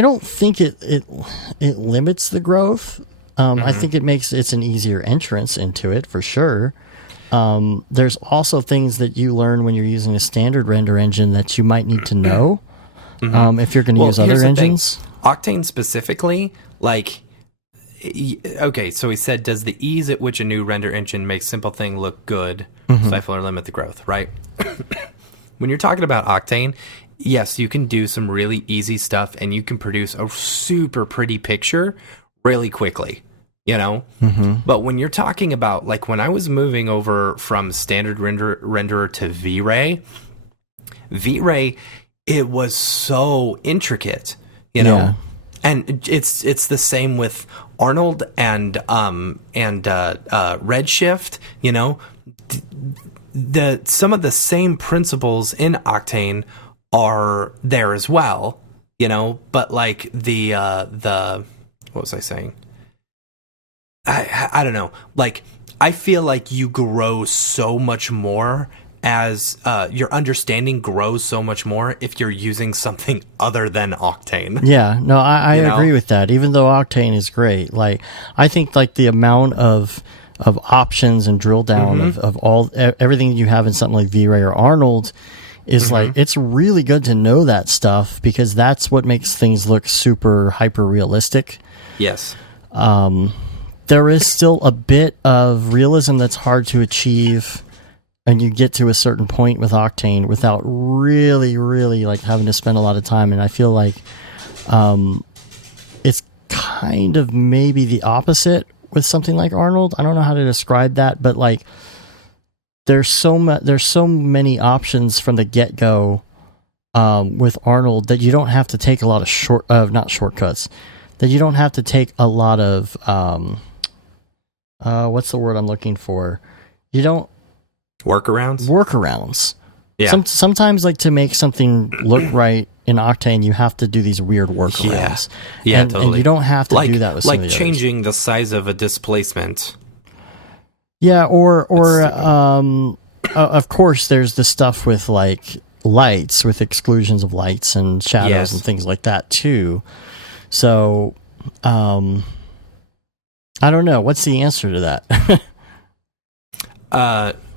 don't think it limits the growth. I think it's an easier entrance into it for sure. There's also things that you learn when you're using a standard render engine that you might need to know if you're going to use other engines. Octane specifically, like, okay, so he said, does the ease at which a new render engine makes simple thing look good stifle or limit the growth, right? When you're talking about Octane, yes, you can do some really easy stuff and you can produce a super pretty picture really quickly, you know? But when you're talking about, like, when I was moving over from standard renderer to V-Ray, it was so intricate, you know? Yeah. And it's the same with Arnold and Redshift, you know? Some of the same principles in Octane are there as well, you know? But like the what was I saying? I don't know. Like, I feel like you grow so much more as your understanding grows so much more if you're using something other than Octane. Yeah, no, I agree with that. Even though Octane is great, like, I think like the amount of options and drill down of all everything you have in something like V-Ray or Arnold is like, it's really good to know that stuff, because that's what makes things look super hyper realistic. Yes. There is still a bit of realism that's hard to achieve, and you get to a certain point with Octane without really, really like having to spend a lot of time. And I feel like it's kind of maybe the opposite with something like Arnold. I don't know how to describe that, but like, there's so many options from the get-go with Arnold that you don't have to take a lot of not shortcuts, that you don't have to take a lot of what's the word I'm looking for? You don't workarounds. Yeah. Sometimes, like, to make something look right in Octane, you have to do these weird workarounds. Yeah, totally. And you don't have to do that with some of the changing others. the size of a displacement. Yeah, or of course, there's the stuff with like lights, with exclusions of lights and shadows and things like that too. So, I don't know. What's the answer to that?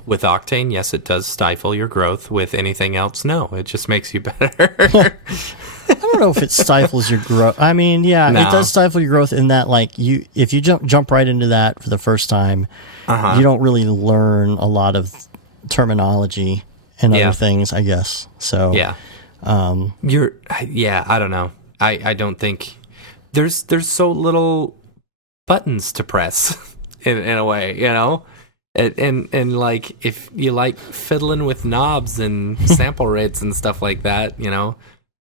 With Octane, yes, it does stifle your growth. With anything else, no. It just makes you better. I don't know if it stifles your growth. I mean, yeah, it does stifle your growth in that, like, if you jump right into that for the first time, you don't really learn a lot of terminology and other things, I guess. So I don't know. I don't think there's so little buttons to press in a way, you know. And like, if you like fiddling with knobs and sample rates and stuff like that,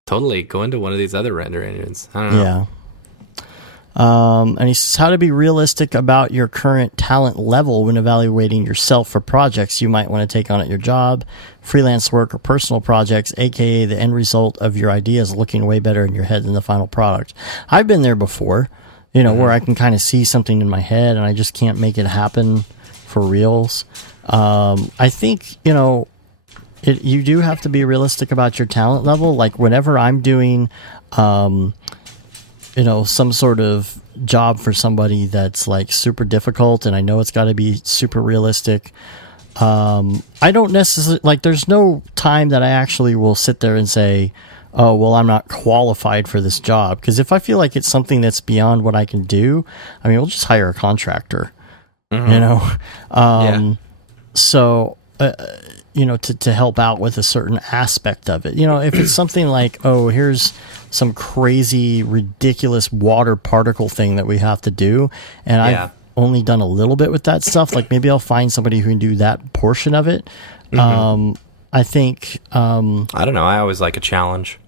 totally go into one of these other render engines. I don't know. Yeah. And he says how to be realistic about your current talent level when evaluating yourself for projects you might want to take on at your job, freelance work, or personal projects, aka the end result of your ideas looking way better in your head than the final product. I've been there before, where I can kind of see something in my head and I just can't make it happen for reals. I think, you do have to be realistic about your talent level. Like whenever I'm doing, some sort of job for somebody that's like super difficult and I know it's got to be super realistic. I don't necessarily like, there's no time that I actually will sit there and say, oh, well, I'm not qualified for this job. Because if I feel like it's something that's beyond what I can do, we'll just hire a contractor, So, to help out with a certain aspect of it. If it's something like, oh, here's some crazy, ridiculous water particle thing that we have to do, and I've only done a little bit with that stuff, like maybe I'll find somebody who can do that portion of it. I think... I don't know. I always like a challenge.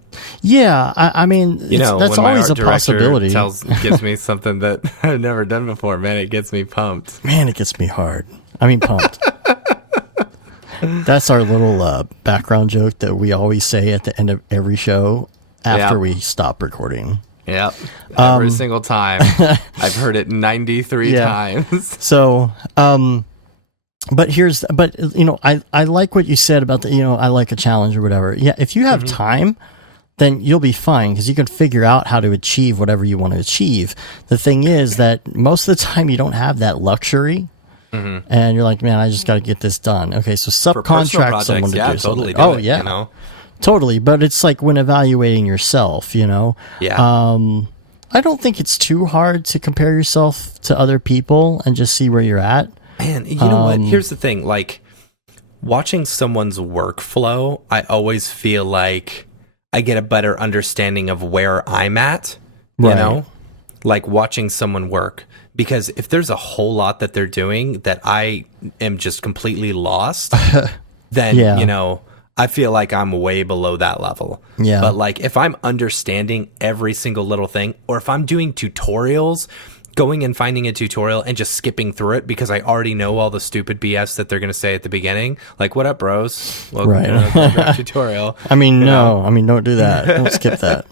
Yeah, that's always a possibility. Gives me something that I've never done before. Man, it gets me pumped. Man, it gets me hard. Pumped. That's our little background joke that we always say at the end of every show after we stop recording. Yep. Every single time. I've heard it 93 times. So, I like what you said about I like a challenge or whatever. Yeah, if you have time, then you'll be fine because you can figure out how to achieve whatever you want to achieve. The thing is that most of the time you don't have that luxury. And you're like, man, I just got to get this done. Okay, so subcontract someone to do something. Totally. But it's like when evaluating yourself, I don't think it's too hard to compare yourself to other people and just see where you're at. Man, you know what? Here's the thing. Like, watching someone's workflow, I always feel like I get a better understanding of where I'm at, like watching someone work. Because if there's a whole lot that they're doing that I am just completely lost, then, I feel like I'm way below that level. Yeah. But like if I'm understanding every single little thing, or if I'm doing tutorials, going and finding a tutorial and just skipping through it because I already know all the stupid BS that they're going to say at the beginning. Like, what up, bros? Welcome to the Brograph tutorial. Don't do that. Don't skip that.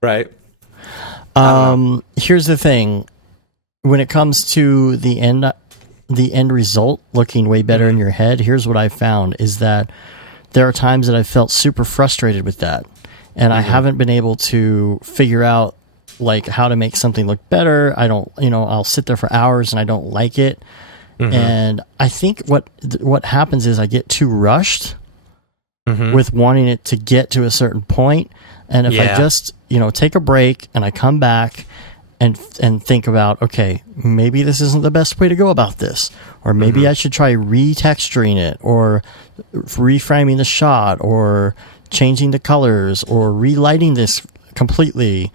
Right. Here's the thing. When it comes to the end result looking way better in your head, here's what I found is that there are times that I felt super frustrated with that. And I haven't been able to figure out like how to make something look better. I don't, I'll sit there for hours and I don't like it. And I think what happens is I get too rushed with wanting it to get to a certain point. And if I just, take a break and I come back and think about, okay, maybe this isn't the best way to go about this, or maybe I should try retexturing it, or reframing the shot, or changing the colors, or relighting this completely.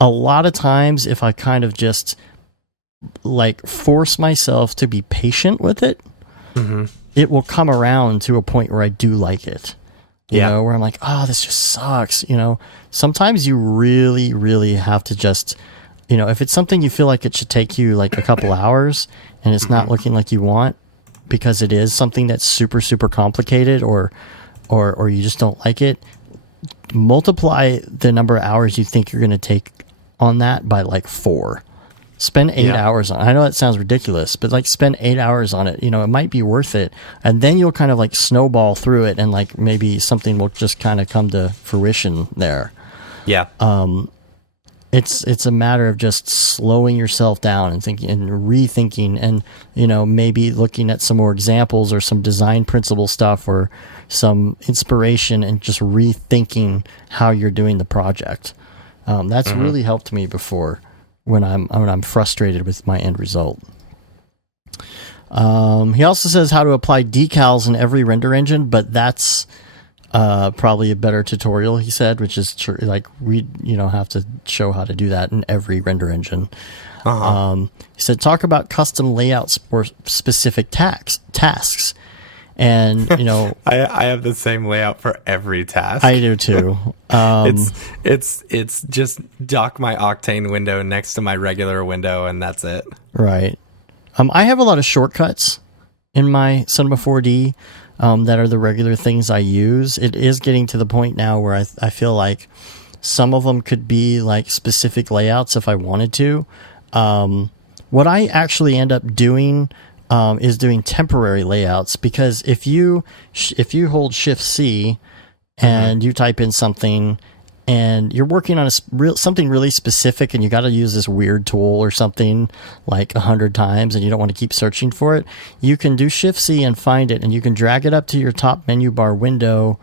A lot of times, if I kind of just like force myself to be patient with it, it will come around to a point where I do like it. You know, where I'm like, oh, this just sucks. Sometimes you really, really have to just, if it's something you feel like it should take you like a couple hours and it's not looking like you want because it is something that's super, super complicated or you just don't like it, multiply the number of hours you think you're going to take on that by like 4. Spend 8 hours on it. I know that sounds ridiculous, but like spend 8 hours on it. It might be worth it. And then you'll kind of like snowball through it and like maybe something will just kind of come to fruition there. Yeah. It's a matter of just slowing yourself down and thinking and rethinking and, maybe looking at some more examples or some design principle stuff or some inspiration and just rethinking how you're doing the project. That's really helped me before when I'm frustrated with my end result. He also says how to apply decals in every render engine, but that's Probably a better tutorial, he said, which is like we have to show how to do that in every render engine. He said talk about custom layouts for specific tasks, and I have the same layout for every task. I do too. It's just dock my Octane window next to my regular window, and that's it. Right. I have a lot of shortcuts in my Cinema 4D that are the regular things I use. It is getting to the point now where I feel like some of them could be like specific layouts if I wanted to. What I actually end up doing is doing temporary layouts, because if you hold Shift C and you type in something and you're working on something really specific and you got to use this weird tool or something like 100 times and you don't want to keep searching for it, you can do Shift C and find it, and you can drag it up to your top menu bar window,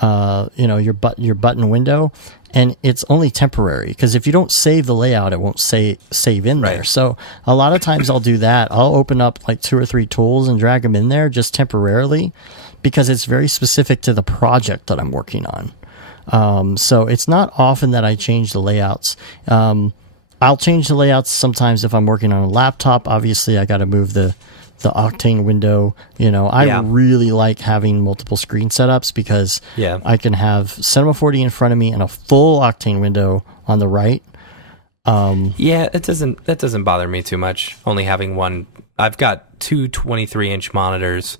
your button window, and it's only temporary, because if you don't save the layout, it won't save in there. So a lot of times I'll do that. I'll open up like 2 or 3 tools and drag them in there just temporarily, because it's very specific to the project that I'm working on. So it's not often that I change the layouts. I'll change the layouts sometimes if I'm working on a laptop. Obviously, I got to move the Octane window. I really like having multiple screen setups, because I can have Cinema 4D in front of me and a full Octane window on the right. That doesn't bother me too much. Only having one. I've got 2 23-inch monitors,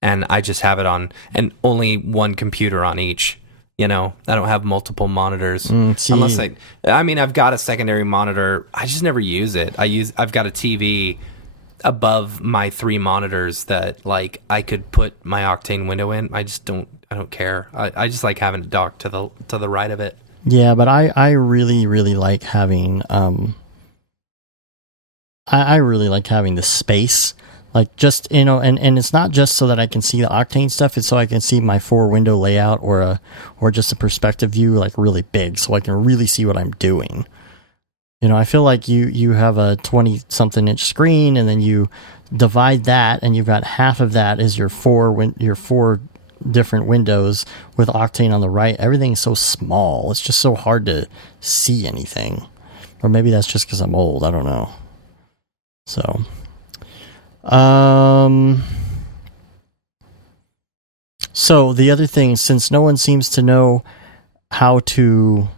and I just have it on, and only one computer on each. I don't have multiple monitors unless I've got a secondary monitor. I just never use it. I've got a TV above my 3 monitors that like I could put my Octane window in. I don't care. I just like having it docked to the right of it. Yeah, but I really, really like having I really like having the space. Like just and it's not just so that I can see the Octane stuff, it's so I can see my 4-window layout or just a perspective view like really big, so I can really see what I'm doing. I feel like you have a 20-something inch screen, and then you divide that, and you've got half of that is your 4 different windows with Octane on the right. Everything's so small. It's just so hard to see anything. Or maybe that's just because I'm old. I don't know. So, so the other thing, since no one seems to know how to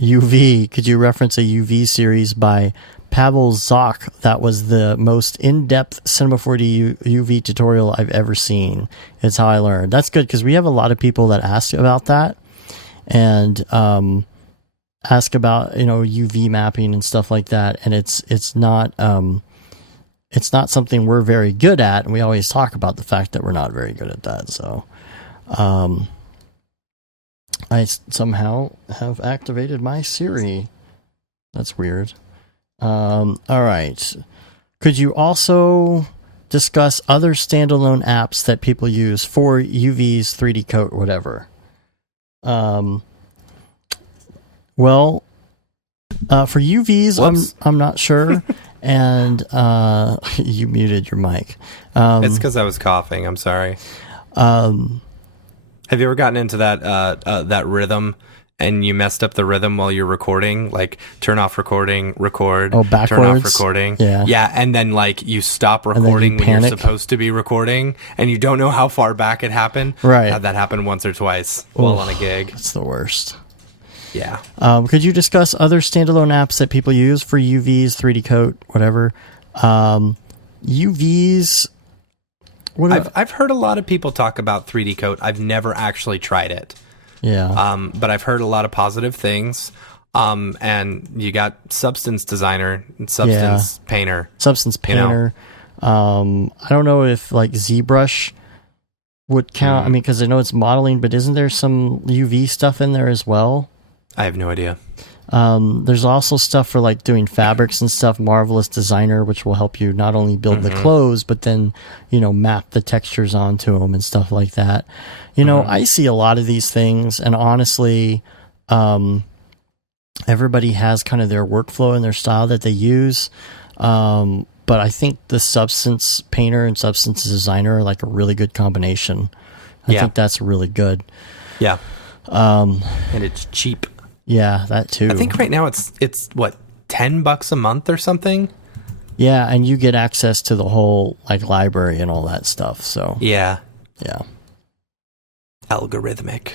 UV, could you reference a UV series by Pavel Zok that was the most in-depth Cinema 4D UV tutorial I've ever seen? It's how I learned. That's good, because we have a lot of people that ask about that, and ask about UV mapping and stuff like that, and it's not something we're very good at, and we always talk about the fact that we're not very good at that. So I somehow have activated my Siri. That's weird. All right. Could you also discuss other standalone apps that people use for UVs, 3D Coat, whatever? Well, for UVs, I'm not sure. And you muted your mic. It's because I was coughing. I'm sorry. Have you ever gotten into that rhythm, and you messed up the rhythm while you're recording? Like turn off recording, record. Oh, backwards. Turn off recording. Yeah, and then like you stop recording when you're supposed to be recording, and you don't know how far back it happened. Right. Had that happen once or twice while on a gig. That's the worst. Yeah. Could you discuss other standalone apps that people use for UVs, 3D Coat, whatever? UVs. I've heard a lot of people talk about 3D Coat. I've never actually tried it. Yeah. But I've heard a lot of positive things. And you got Substance Designer and Substance Painter. Substance Painter. I don't know if like ZBrush would count. I mean, because I know it's modeling, but isn't there some UV stuff in there as well? I have no idea. There's also stuff for like doing fabrics and stuff, Marvelous Designer, which will help you not only build the clothes, but then, map the textures onto them and stuff like that. I see a lot of these things, and honestly, everybody has kind of their workflow and their style that they use. But I think the Substance Painter and Substance Designer are like a really good combination. I think that's really good. Yeah. And it's cheap. Yeah, that too. I think right now it's what, $10 a month or something? Yeah, and you get access to the whole like library and all that stuff. So yeah. Algorithmic.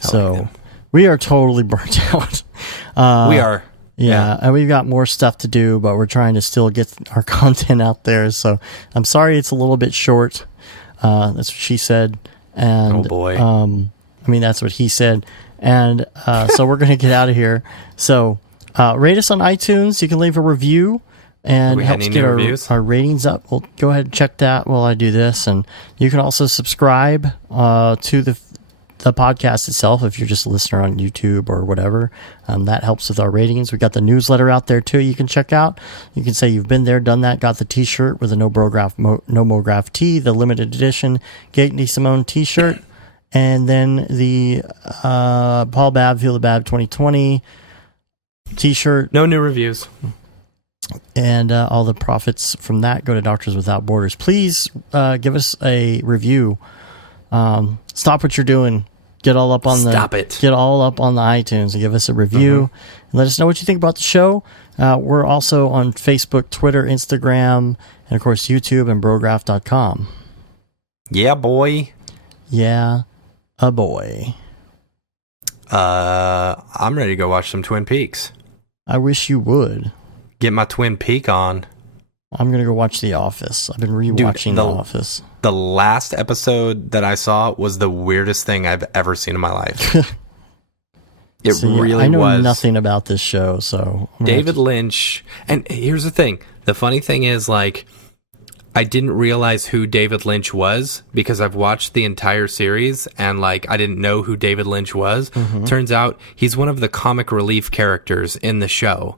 So Algorithm. we are totally burnt out. We are. Yeah, and we've got more stuff to do, but we're trying to still get our content out there. So I'm sorry it's a little bit short. That's what she said. And, oh boy. I mean, that's what he said. And so we're going to get out of here. So rate us on iTunes. You can leave a review and help us get our ratings up. We'll go ahead and check that while I do this. And you can also subscribe to the podcast itself if you're just a listener on YouTube or whatever. That helps with our ratings. We got the newsletter out there too you can check out. You can say you've been there, done that, got the t-shirt with a No Brograph tee, the limited edition Gate Simone t-shirt, and then the Paul Babb Feel the Bab 2020 t-shirt. No new reviews. And all the profits from that go to Doctors Without Borders. Please give us a review. Stop what you're doing. Get all up on the iTunes and give us a review. And let us know what you think about the show. We're also on Facebook, Twitter, Instagram, and of course YouTube and Brograph.com. Yeah, boy. Yeah, a boy. I'm ready to go watch some Twin Peaks. I wish you would. Get my Twin Peak on. I'm going to go watch The Office. I've been rewatching The Office. The last episode that I saw was the weirdest thing I've ever seen in my life. Really was. I know nothing about this show, so... David Lynch... And here's the thing. The funny thing is, like, I didn't realize who David Lynch was because I've watched the entire series and, like, I didn't know who David Lynch was. Turns out he's one of the comic relief characters in the show.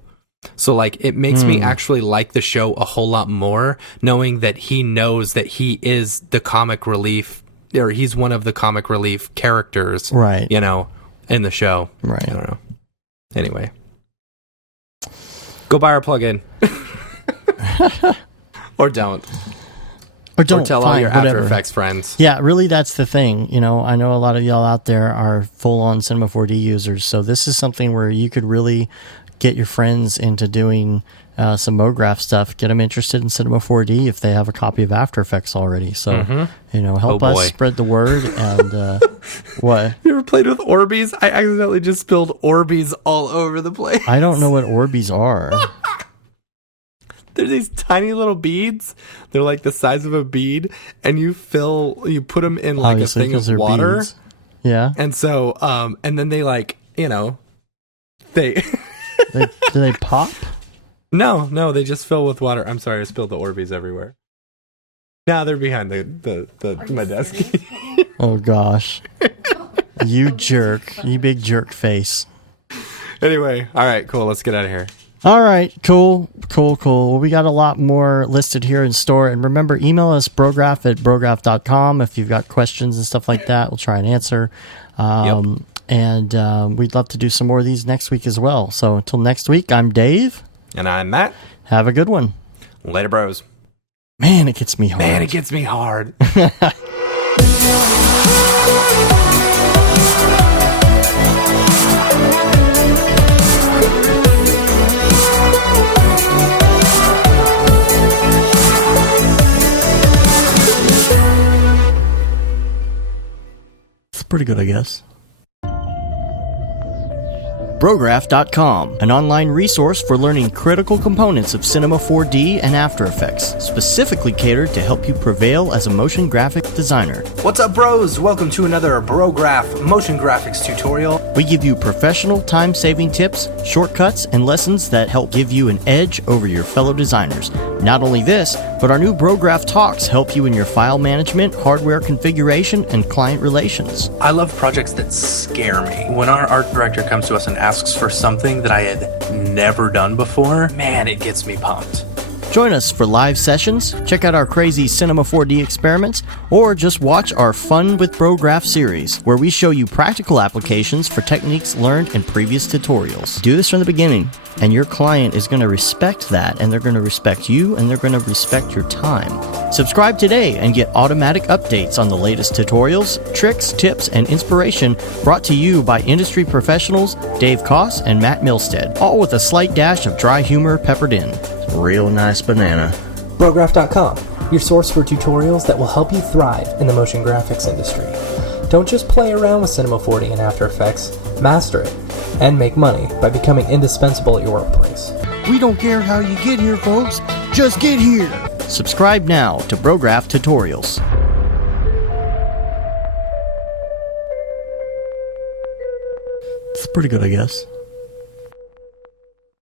So, like, it makes me actually like the show a whole lot more, knowing that he knows that he is the comic relief, or he's one of the comic relief characters, right? You know, in the show, right? I don't know. Anyway, go buy our plugin, or don't, or tell all your After Effects friends. Yeah, really, that's the thing. You know, I know a lot of y'all out there are full-on Cinema 4D users, so this is something where you could really get your friends into doing some MoGraph stuff. Get them interested in Cinema 4D if they have a copy of After Effects already. So, you know, help us spread the word. And what? You ever played with Orbeez? I accidentally just spilled Orbeez all over the place. I don't know what Orbeez are. They're these tiny little beads. They're like the size of a bead, and you put them in like a thing of water. Beads. Yeah. And so, and then they like, you know, do they pop? No, they just fill with water. I'm sorry, I spilled the Orbeez everywhere. Now they're behind my desk. Oh gosh. You jerk. You big jerk face. Anyway, all right, cool. Let's get out of here. All right, cool. Well, we got a lot more listed here in store. And remember, email us brograph@brograph.com if you've got questions and stuff like that. We'll try and answer. And we'd love to do some more of these next week as well. So until next week, I'm Dave. And I'm Matt. Have a good one. Later, bros. Man, it gets me hard. It's pretty good, I guess. Brograph.com, an online resource for learning critical components of Cinema 4D and After Effects, specifically catered to help you prevail as a motion graphic designer. What's up, bros? Welcome to another Brograph motion graphics tutorial. We give you professional time-saving tips, shortcuts, and lessons that help give you an edge over your fellow designers. Not only this, but our new Brograph Talks help you in your file management, hardware configuration, and client relations. I love projects that scare me. When our art director comes to us and asks for something that I had never done before, man, it gets me pumped. Join us for live sessions, check out our crazy Cinema 4D experiments, or just watch our Fun with Brograph series, where we show you practical applications for techniques learned in previous tutorials. Do this from the beginning. And your client is going to respect that, and they're going to respect you, and they're going to respect your time. Subscribe today and get automatic updates on the latest tutorials, tricks, tips, and inspiration brought to you by industry professionals Dave Koss and Matt Milstead, all with a slight dash of dry humor peppered in. Real nice banana. Brograph.com, your source for tutorials that will help you thrive in the motion graphics industry. Don't just play around with Cinema 4D and After Effects, master it, and make money by becoming indispensable at your workplace. We don't care how you get here, folks. Just get here. Subscribe now to Brograph Tutorials. It's pretty good, I guess.